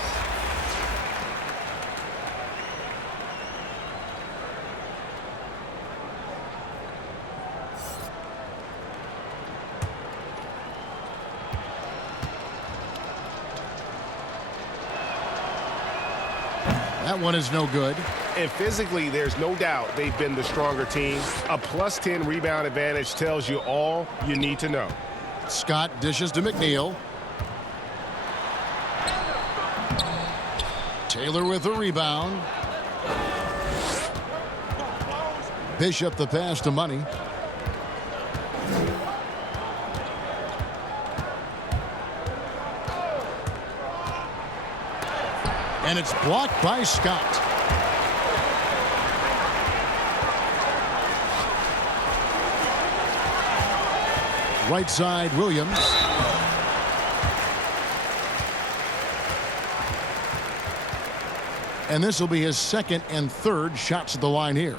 That one is no good. And physically, there's no doubt they've been the stronger team. A plus 10 rebound advantage tells you all you need to know. Scott dishes to McNeil. Taylor with a rebound. Bishop the pass to Money. And it's blocked by Scott. Right side, Williams. And this will be his second and third shots at the line here.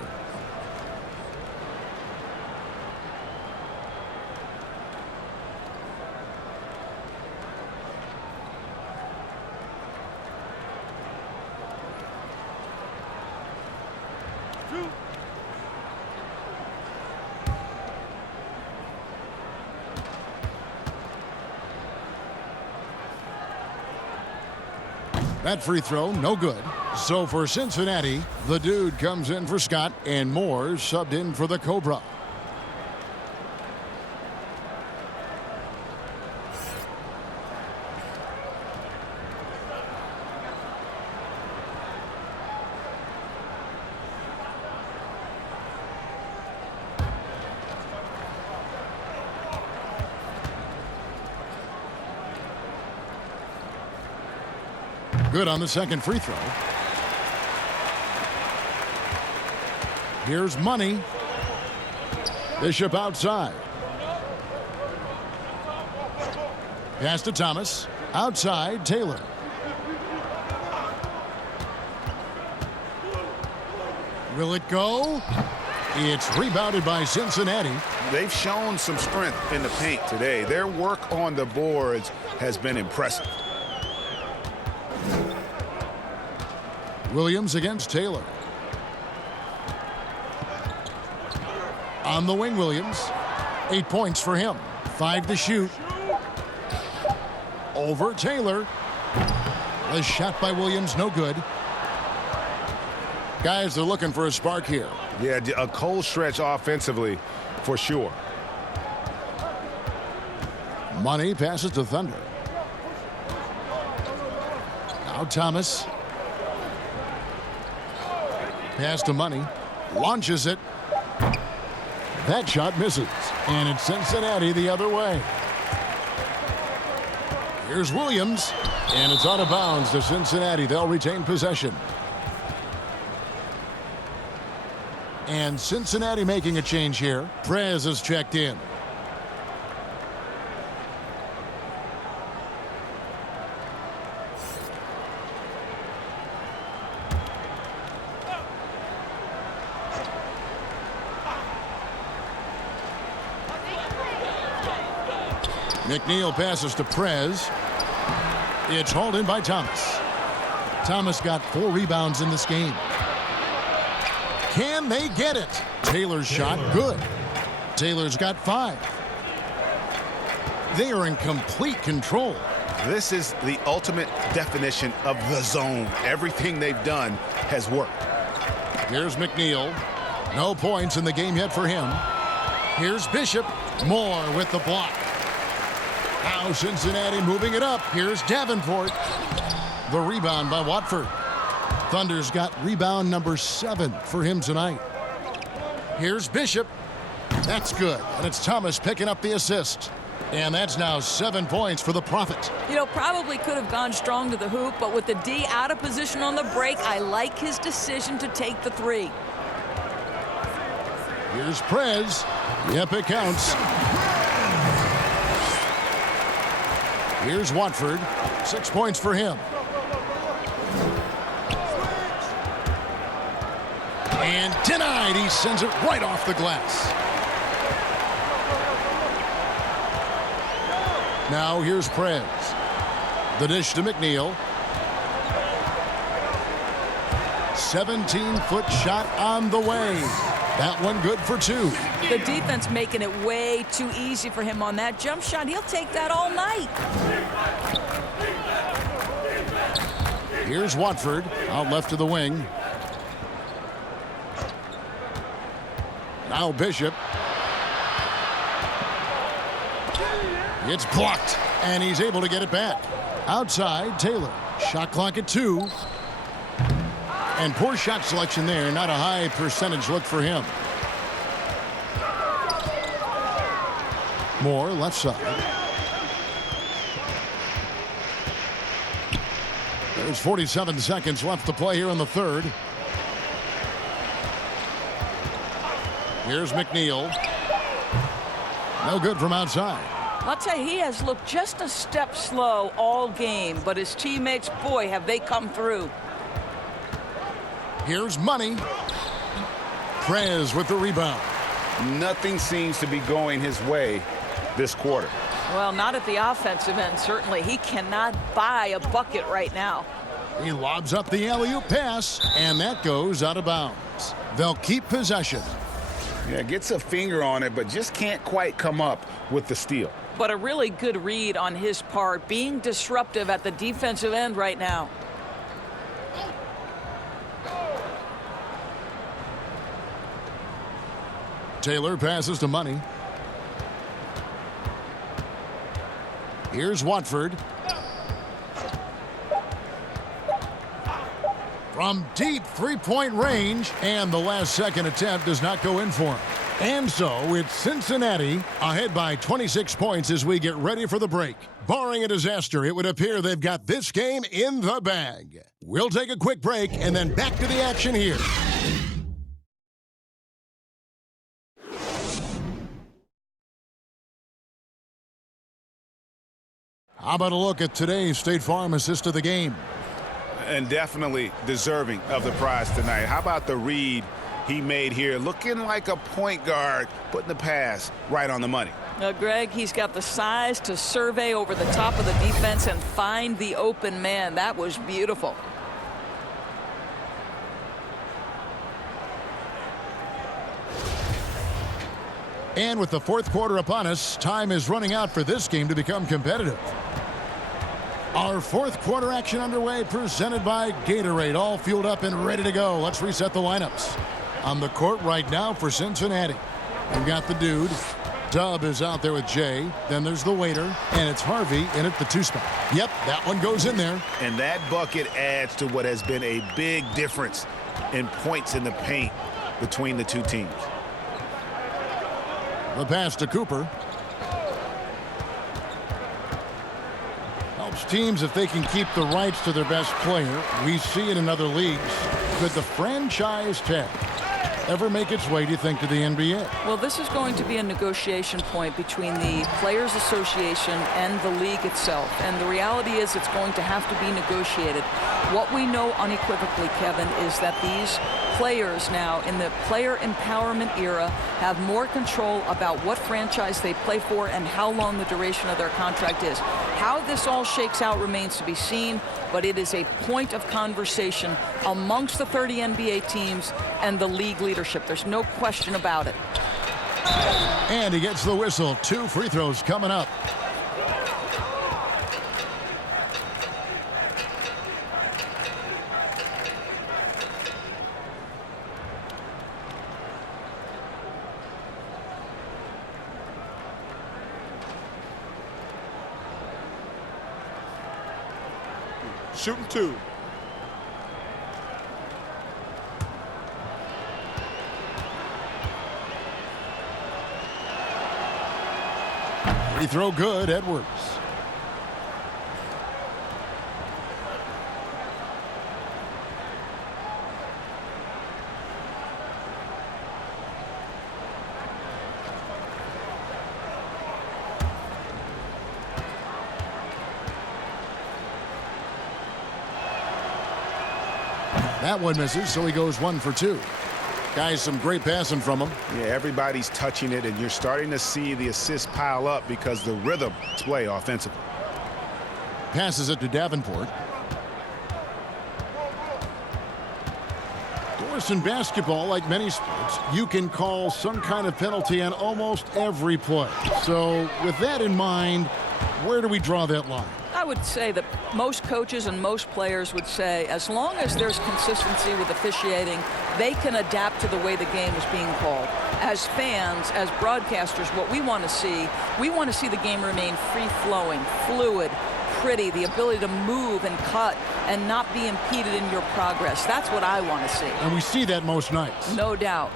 That free throw, no good. So for Cincinnati, the dude comes in for Scott, and Moore subbed in for the Cobra. Good on the second free throw. Here's Money. Bishop outside. Pass to Thomas. Outside, Taylor. Will it go? It's rebounded by Cincinnati. They've shown some strength in the paint today. Their work on the boards has been impressive. Williams against Taylor. On the wing, Williams. 8 points for him. 5 to shoot. Over Taylor. A shot by Williams, no good. Guys are looking for a spark here. Yeah, a cold stretch offensively for sure. Money passes to Thunder. Now Thomas. Pass to Money. Launches it. That shot misses. And it's Cincinnati the other way. Here's Williams. And it's out of bounds to Cincinnati. They'll retain possession. And Cincinnati making a change here. Prez is checked in. McNeil passes to Prez. It's hauled in by Thomas. Thomas got 4 rebounds in this game. Can they get it? Taylor's shot, good. Taylor's got 5. They are in complete control. This is the ultimate definition of the zone. Everything they've done has worked. Here's McNeil. No points in the game yet for him. Here's Bishop. Moore with the block. Now Cincinnati moving it up. Here's Davenport. The rebound by Watford. Thunder's got rebound number 7 for him tonight. Here's Bishop. That's good. And it's Thomas picking up the assist. And that's now 7 points for the Prophet. You know, probably could have gone strong to the hoop, but with the D out of position on the break, I like his decision to take the 3. Here's Prez. Yep, it counts. Here's Watford. 6 points for him. And denied. He sends it right off the glass. Now here's Prez. The dish to McNeil. 17-foot shot on the way. That one good for 2. The defense making it way too easy for him on that jump shot. He'll take that all night. Here's Watford out left to the wing. Now Bishop. It's blocked, and he's able to get it back. Outside, Taylor. Shot clock at 2. And poor shot selection there. Not a high percentage look for him. Moore, left side. There's 47 seconds left to play here in the third. Here's McNeil. No good from outside. I'll tell you, he has looked just a step slow all game, but his teammates, boy, have they come through. Here's Money. Prez with the rebound. Nothing seems to be going his way this quarter. Well, not at the offensive end, certainly. He cannot buy a bucket right now. He lobs up the alley-oop pass, and that goes out of bounds. They'll keep possession. Yeah, gets a finger on it, but just can't quite come up with the steal. But a really good read on his part, being disruptive at the defensive end right now. Taylor passes to Money. Here's Watford. From deep three-point range, and the last-second attempt does not go in for him. And so it's Cincinnati ahead by 26 points as we get ready for the break. Barring a disaster, it would appear they've got this game in the bag. We'll take a quick break and then back to the action here. How about a look at today's State Farm assist of the game? And definitely deserving of the prize tonight. How about the read he made here? Looking like a point guard, putting the pass right on the money. Now, Greg, he's got the size to survey over the top of the defense and find the open man. That was beautiful. And with the fourth quarter upon us, time is running out for this game to become competitive. Our fourth quarter action underway, presented by Gatorade, all fueled up and ready to go. Let's reset the lineups. On the court right now for Cincinnati, we've got the dude. Dub is out there with Jay. Then there's the waiter, and it's Harvey in at the 2 spot. Yep, that one goes in there. And that bucket adds to what has been a big difference in points in the paint between the two teams. The pass to Cooper. Helps teams if they can keep the rights to their best player. We see it in other leagues. Could the franchise tag ever make its way, do you think, to the NBA? Well, this is going to be a negotiation point between the Players Association and the league itself. And the reality is it's going to have to be negotiated. What we know unequivocally, Kevin, is that these players now in the player empowerment era have more control about what franchise they play for and how long the duration of their contract is. How this all shakes out remains to be seen, but it is a point of conversation amongst the 30 NBA teams and the league leadership. There's no question about it. And he gets the whistle. 2 free throws coming up. Shooting 2. Free throw good, Edwards. That one misses, so he goes 1 for 2. Guys, some great passing from him. Yeah, everybody's touching it, and you're starting to see the assists pile up because the rhythm display offensively. Passes it to Davenport. Doris, in basketball, like many sports, you can call some kind of penalty on almost every play. So with that in mind, where do we draw that line? I would say that most coaches and most players would say as long as there's consistency with officiating, they can adapt to the way the game is being called. As fans, as broadcasters, what we want to see the game remain free-flowing, fluid, pretty, the ability to move and cut and not be impeded in your progress. That's what I want to see. And we see that most nights. No doubt.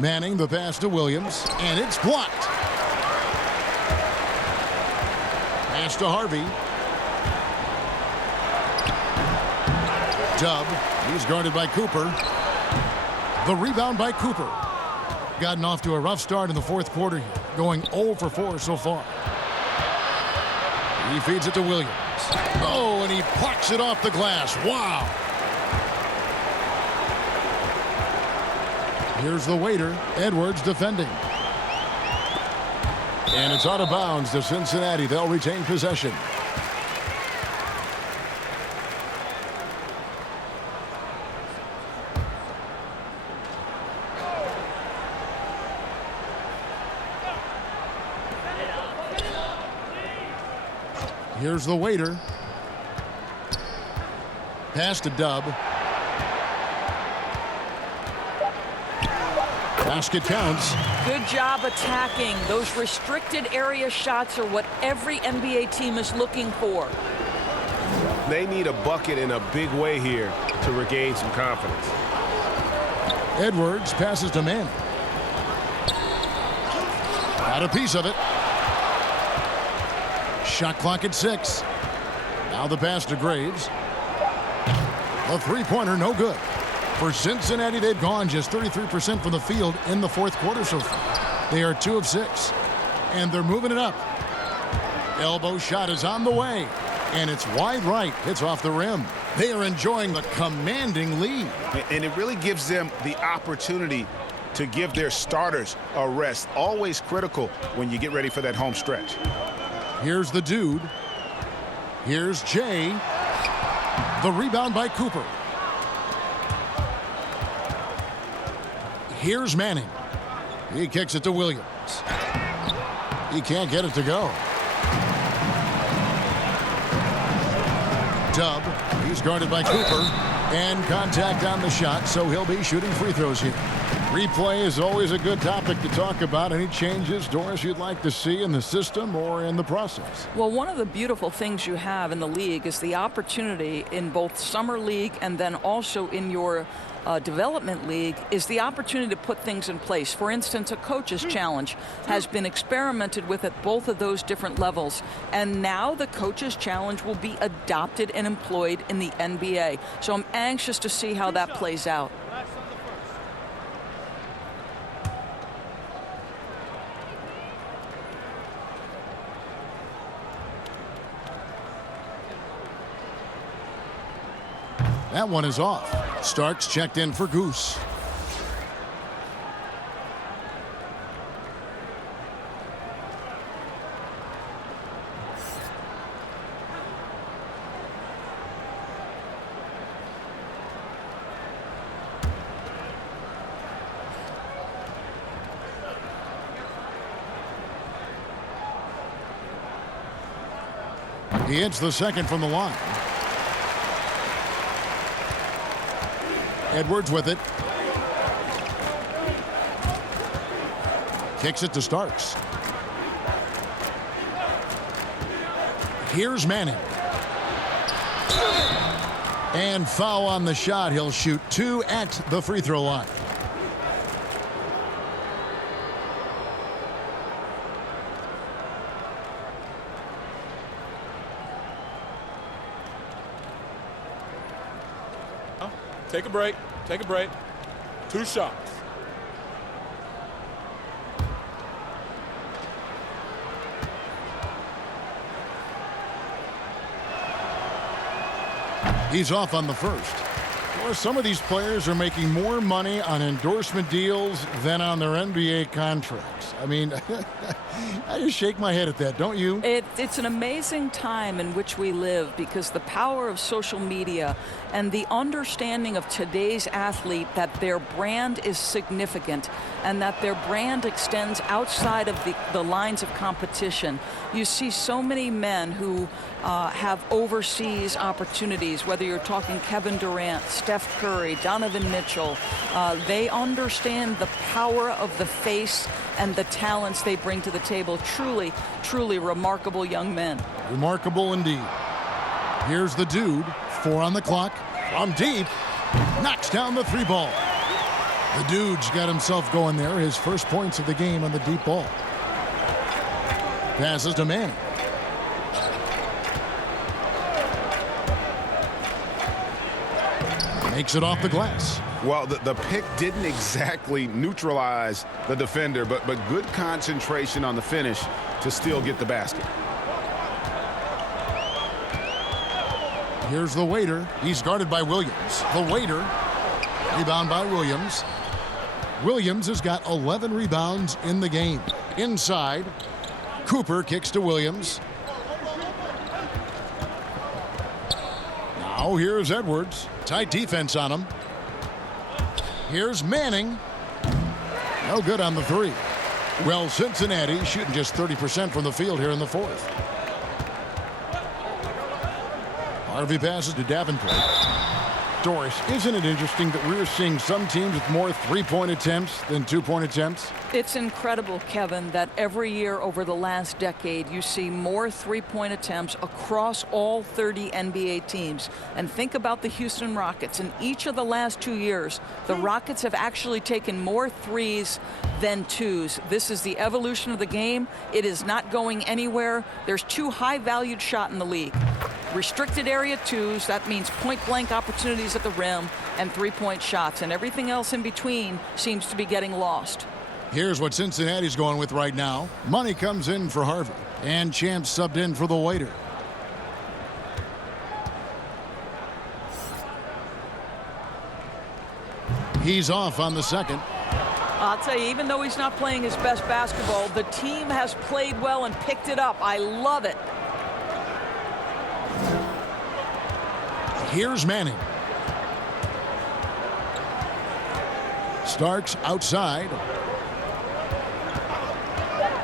Manning the pass to Williams, and it's blocked. Pass to Harvey. Dub. He's guarded by Cooper. The rebound by Cooper. Gotten off to a rough start in the fourth quarter here, going 0 for 4 so far. He feeds it to Williams. Oh, and he plucks it off the glass. Wow. Here's the waiter, Edwards defending. And it's out of bounds to Cincinnati. They'll retain possession. Here's the waiter. Pass to Dub. Basket counts. Good job attacking. Those restricted area shots are what every NBA team is looking for. They need a bucket in a big way here to regain some confidence. Edwards passes to Manning. Got a piece of it. Shot clock at 6. Now the pass to Graves. A three-pointer, no good. For Cincinnati, they've gone just 33% from the field in the fourth quarter so far. They are 2 of 6. And they're moving it up. Elbow shot is on the way. And it's wide right. Hits off the rim. They are enjoying the commanding lead. And it really gives them the opportunity to give their starters a rest. Always critical when you get ready for that home stretch. Here's the dude. Here's Jay. The rebound by Cooper. Here's Manning. He kicks it to Williams. He can't get it to go. Dubb. He's guarded by Cooper. And contact on the shot, so he'll be shooting free throws here. Replay is always a good topic to talk about. Any changes, Doris, you'd like to see in the system or in the process? Well, one of the beautiful things you have in the league is the opportunity in both summer league and then also in your development league is the opportunity to put things in place. For instance, a coach's challenge has been experimented with at both of those different levels. And now the coach's challenge will be adopted and employed in the NBA. So I'm anxious to see how that plays out. That one is off. Starks checked in for Goose. He hits the second from the line. Edwards with it. Kicks it to Starks. Here's Manning. And foul on the shot. He'll shoot 2 at the free throw line. Take a break. Take a break. 2 shots. He's off on the first. Well, some of these players are making more money on endorsement deals than on their NBA contracts. I mean, I just shake my head at that, don't you? It's an amazing time in which we live because the power of social media and the understanding of today's athlete that their brand is significant and that their brand extends outside of the lines of competition. You see so many men who have overseas opportunities, whether you're talking Kevin Durant, Steph Curry, Donovan Mitchell. They understand the power of the face and the talents they bring to the table. Truly, truly remarkable young men. Remarkable indeed. Here's the dude. 4 on the clock. From deep. Knocks down the 3 ball. The dude's got himself going there. His first points of the game on the deep ball. Passes to Manning. Makes it off the glass. Well, the pick didn't exactly neutralize the defender, but good concentration on the finish to still get the basket. Here's the waiter. He's guarded by Williams. The waiter. Rebound by Williams. Williams has got 11 rebounds in the game. Inside. Cooper kicks to Williams. Now here's Edwards. Tight defense on him. Here's Manning. No good on the 3. Well, Cincinnati shooting just 30% from the field here in the 4th. Harvey passes to Davenport. Doris, isn't it interesting that we're seeing some teams with more 3-point attempts than 2-point attempts? It's incredible, Kevin, that every year over the last decade you see more 3-point attempts across all 30 NBA teams. And think about the Houston Rockets. In each of the last 2 years, the Rockets have actually taken more 3s than 2s. This is the evolution of the game. It is not going anywhere. There's 2 high-valued shots in the league. Restricted area 2s, that means point-blank opportunities at the rim, and 3-point shots. And everything else in between seems to be getting lost. Here's what Cincinnati's going with right now. Money comes in for Harvey, and Champs subbed in for the waiter. He's off on the second. I'll tell you, even though he's not playing his best basketball, the team has played well and picked it up. I love it. Here's Manning. Starks outside.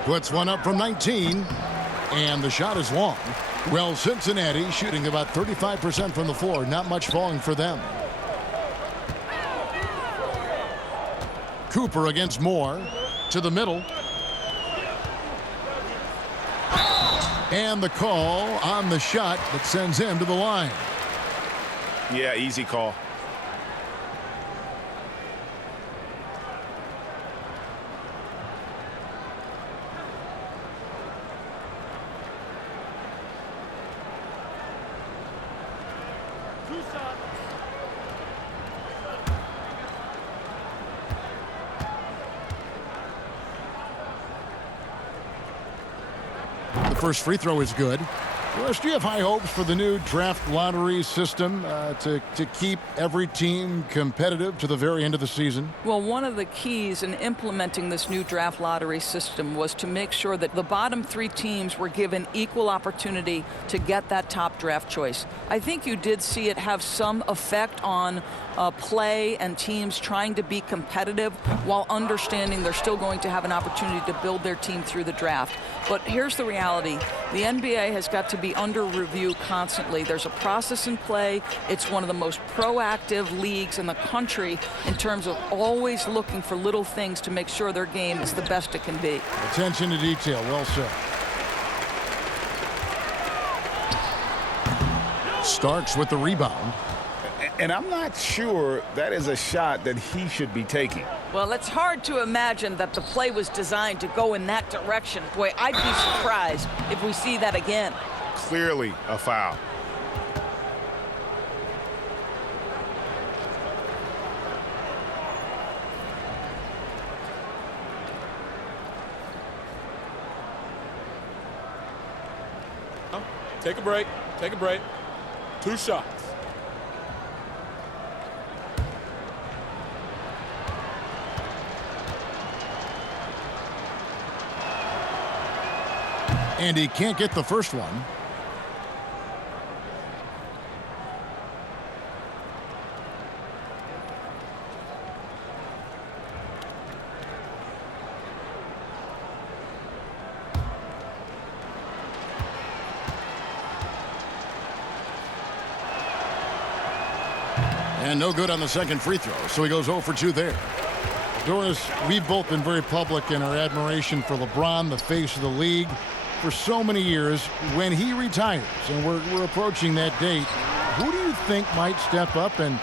Puts one up from 19. And the shot is long. Well, Cincinnati shooting about 35% from the floor. Not much falling for them. Cooper against Moore. To the middle. And the call on the shot that sends him to the line. Yeah, easy call. The first free throw is good. Russ, do you have high hopes for the new draft lottery system to keep every team competitive to the very end of the season? Well, one of the keys in implementing this new draft lottery system was to make sure that the bottom 3 teams were given equal opportunity to get that top draft choice. I think you did see it have some effect on play and teams trying to be competitive while understanding they're still going to have an opportunity to build their team through the draft. But here's the reality. The NBA has got to be under review constantly. There's a process in play. It's one of the most proactive leagues in the country in terms of always looking for little things to make sure their game is the best it can be. Attention to detail. Well said. Starks with the rebound. And I'm not sure that is a shot that he should be taking. Well, it's hard to imagine that the play was designed to go in that direction. Boy, I'd be surprised if we see that again. Clearly a foul. Take a break. Take a break. 2 shots. And he can't get the first one. And no good on the second free throw, so he goes 0 for 2 there. Doris, we've both been very public in our admiration for LeBron, the face of the league, for so many years. When he retires, and we're approaching that date, who do you think might step up and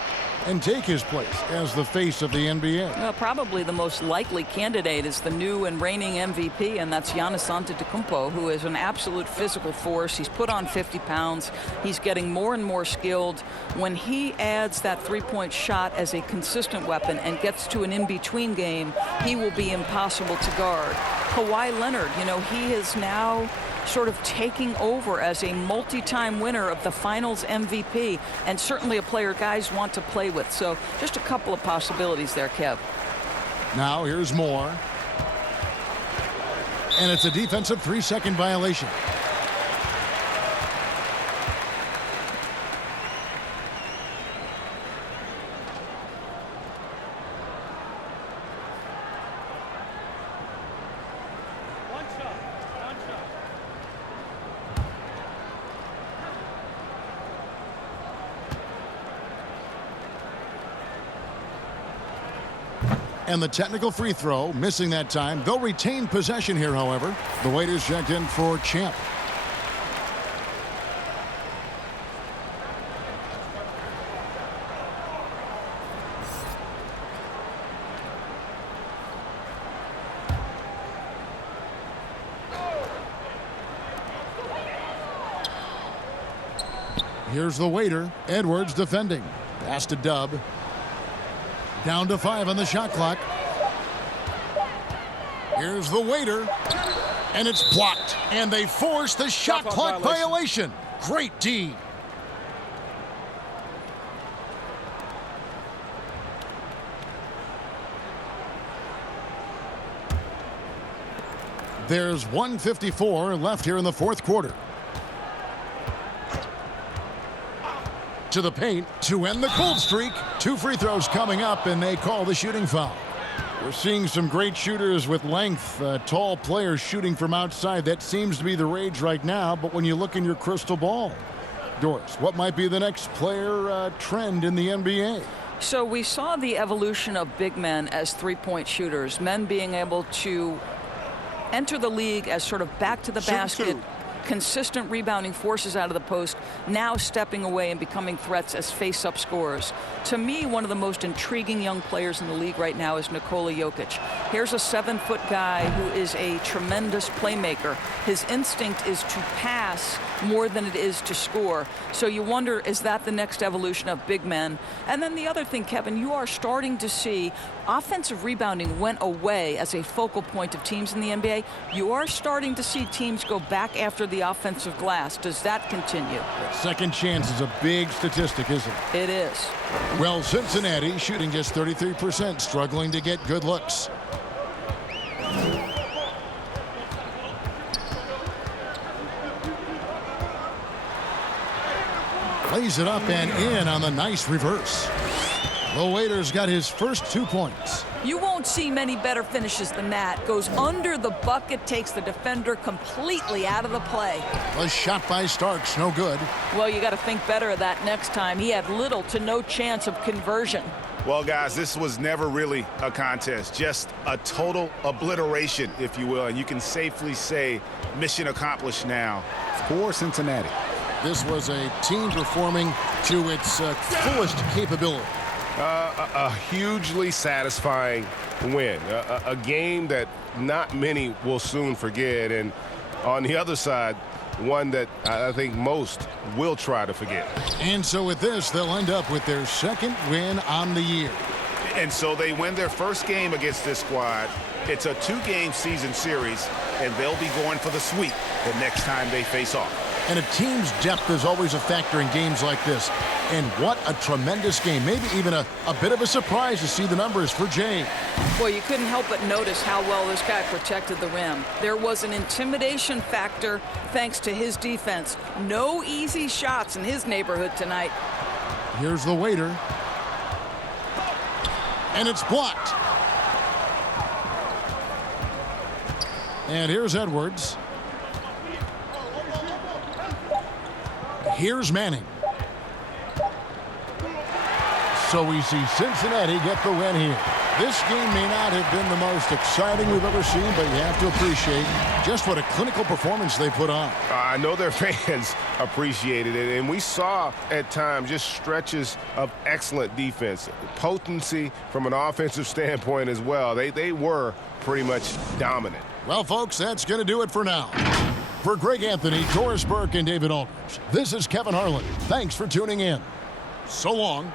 take his place as the face of the NBA? Well, probably the most likely candidate is the new and reigning MVP, and that's Giannis Antetokounmpo, who is an absolute physical force. He's put on 50 pounds. He's getting more and more skilled. When he adds that three-point shot as a consistent weapon and gets to an in-between game, he will be impossible to guard. Kawhi Leonard, you know, he is now sort of taking over as a multi-time winner of the Finals MVP, and certainly a player guys want to play with. So just a couple of possibilities there, Kev. Now here's Moore. And it's a defensive 3-second violation. And the technical free throw, missing that time. They'll retain possession here, however. The waiter's checked in for Champ. Here's the waiter. Edwards defending. Pass to Dub. Down to 5 on the shot clock. Here's the waiter. And it's blocked. And they force the shot clock violation. Great D. There's 1:54 left here in the fourth quarter. To the paint to end the cold streak. 2 free throws coming up, and they call the shooting foul. We're seeing some great shooters with length, tall players shooting from outside. That seems to be the rage right now. But when you look in your crystal ball, Doris, what might be the next player trend in the NBA? So we saw the evolution of big men as three-point shooters, men being able to enter the league as sort of back to the basket, consistent rebounding forces out of the post, now stepping away and becoming threats as face-up scorers. To me, one of the most intriguing young players in the league right now is Nikola Jokic. Here's a 7-foot guy who is a tremendous playmaker. His instinct is to pass more than it is to score. So you wonder, is that the next evolution of big men? And then the other thing, Kevin, you are starting to see offensive rebounding went away as a focal point of teams in the NBA. You are starting to see teams go back after the offensive glass. Does that continue? Second chance is a big statistic, isn't it? It is. Well, Cincinnati shooting just 33%, struggling to get good looks. Lays it up and in on the nice reverse. The Waiter's got his first 2 points. You won't see many better finishes than that. Goes under the bucket, takes the defender completely out of the play. A shot by Starks, no good. Well, you got to think better of that next time. He had little to no chance of conversion. Well, guys, this was never really a contest, just a total obliteration, if you will. And you can safely say mission accomplished now for Cincinnati. This was a team performing to its fullest capability. A hugely satisfying win. A game that not many will soon forget. And on the other side, one that I think most will try to forget. And so with this, they'll end up with their second win on the year. And so they win their first game against this squad. It's a 2-game season series, and they'll be going for the sweep the next time they face off. And a team's depth is always a factor in games like this. And what a tremendous game. Maybe even a bit of a surprise to see the numbers for Jay. Boy, you couldn't help but notice how well this guy protected the rim. There was an intimidation factor thanks to his defense. No easy shots in his neighborhood tonight. Here's the Waiter. And it's blocked. And here's Edwards. Here's Manning. So we see Cincinnati get the win here. This game may not have been the most exciting we've ever seen, but you have to appreciate just what a clinical performance they put on. I know their fans appreciated it, and we saw at times just stretches of excellent defense. Potency from an offensive standpoint as well. They were pretty much dominant. Well, folks, that's going to do it for now. For Greg Anthony, Doris Burke, and David Aldridge, this is Kevin Harlan. Thanks for tuning in. So long.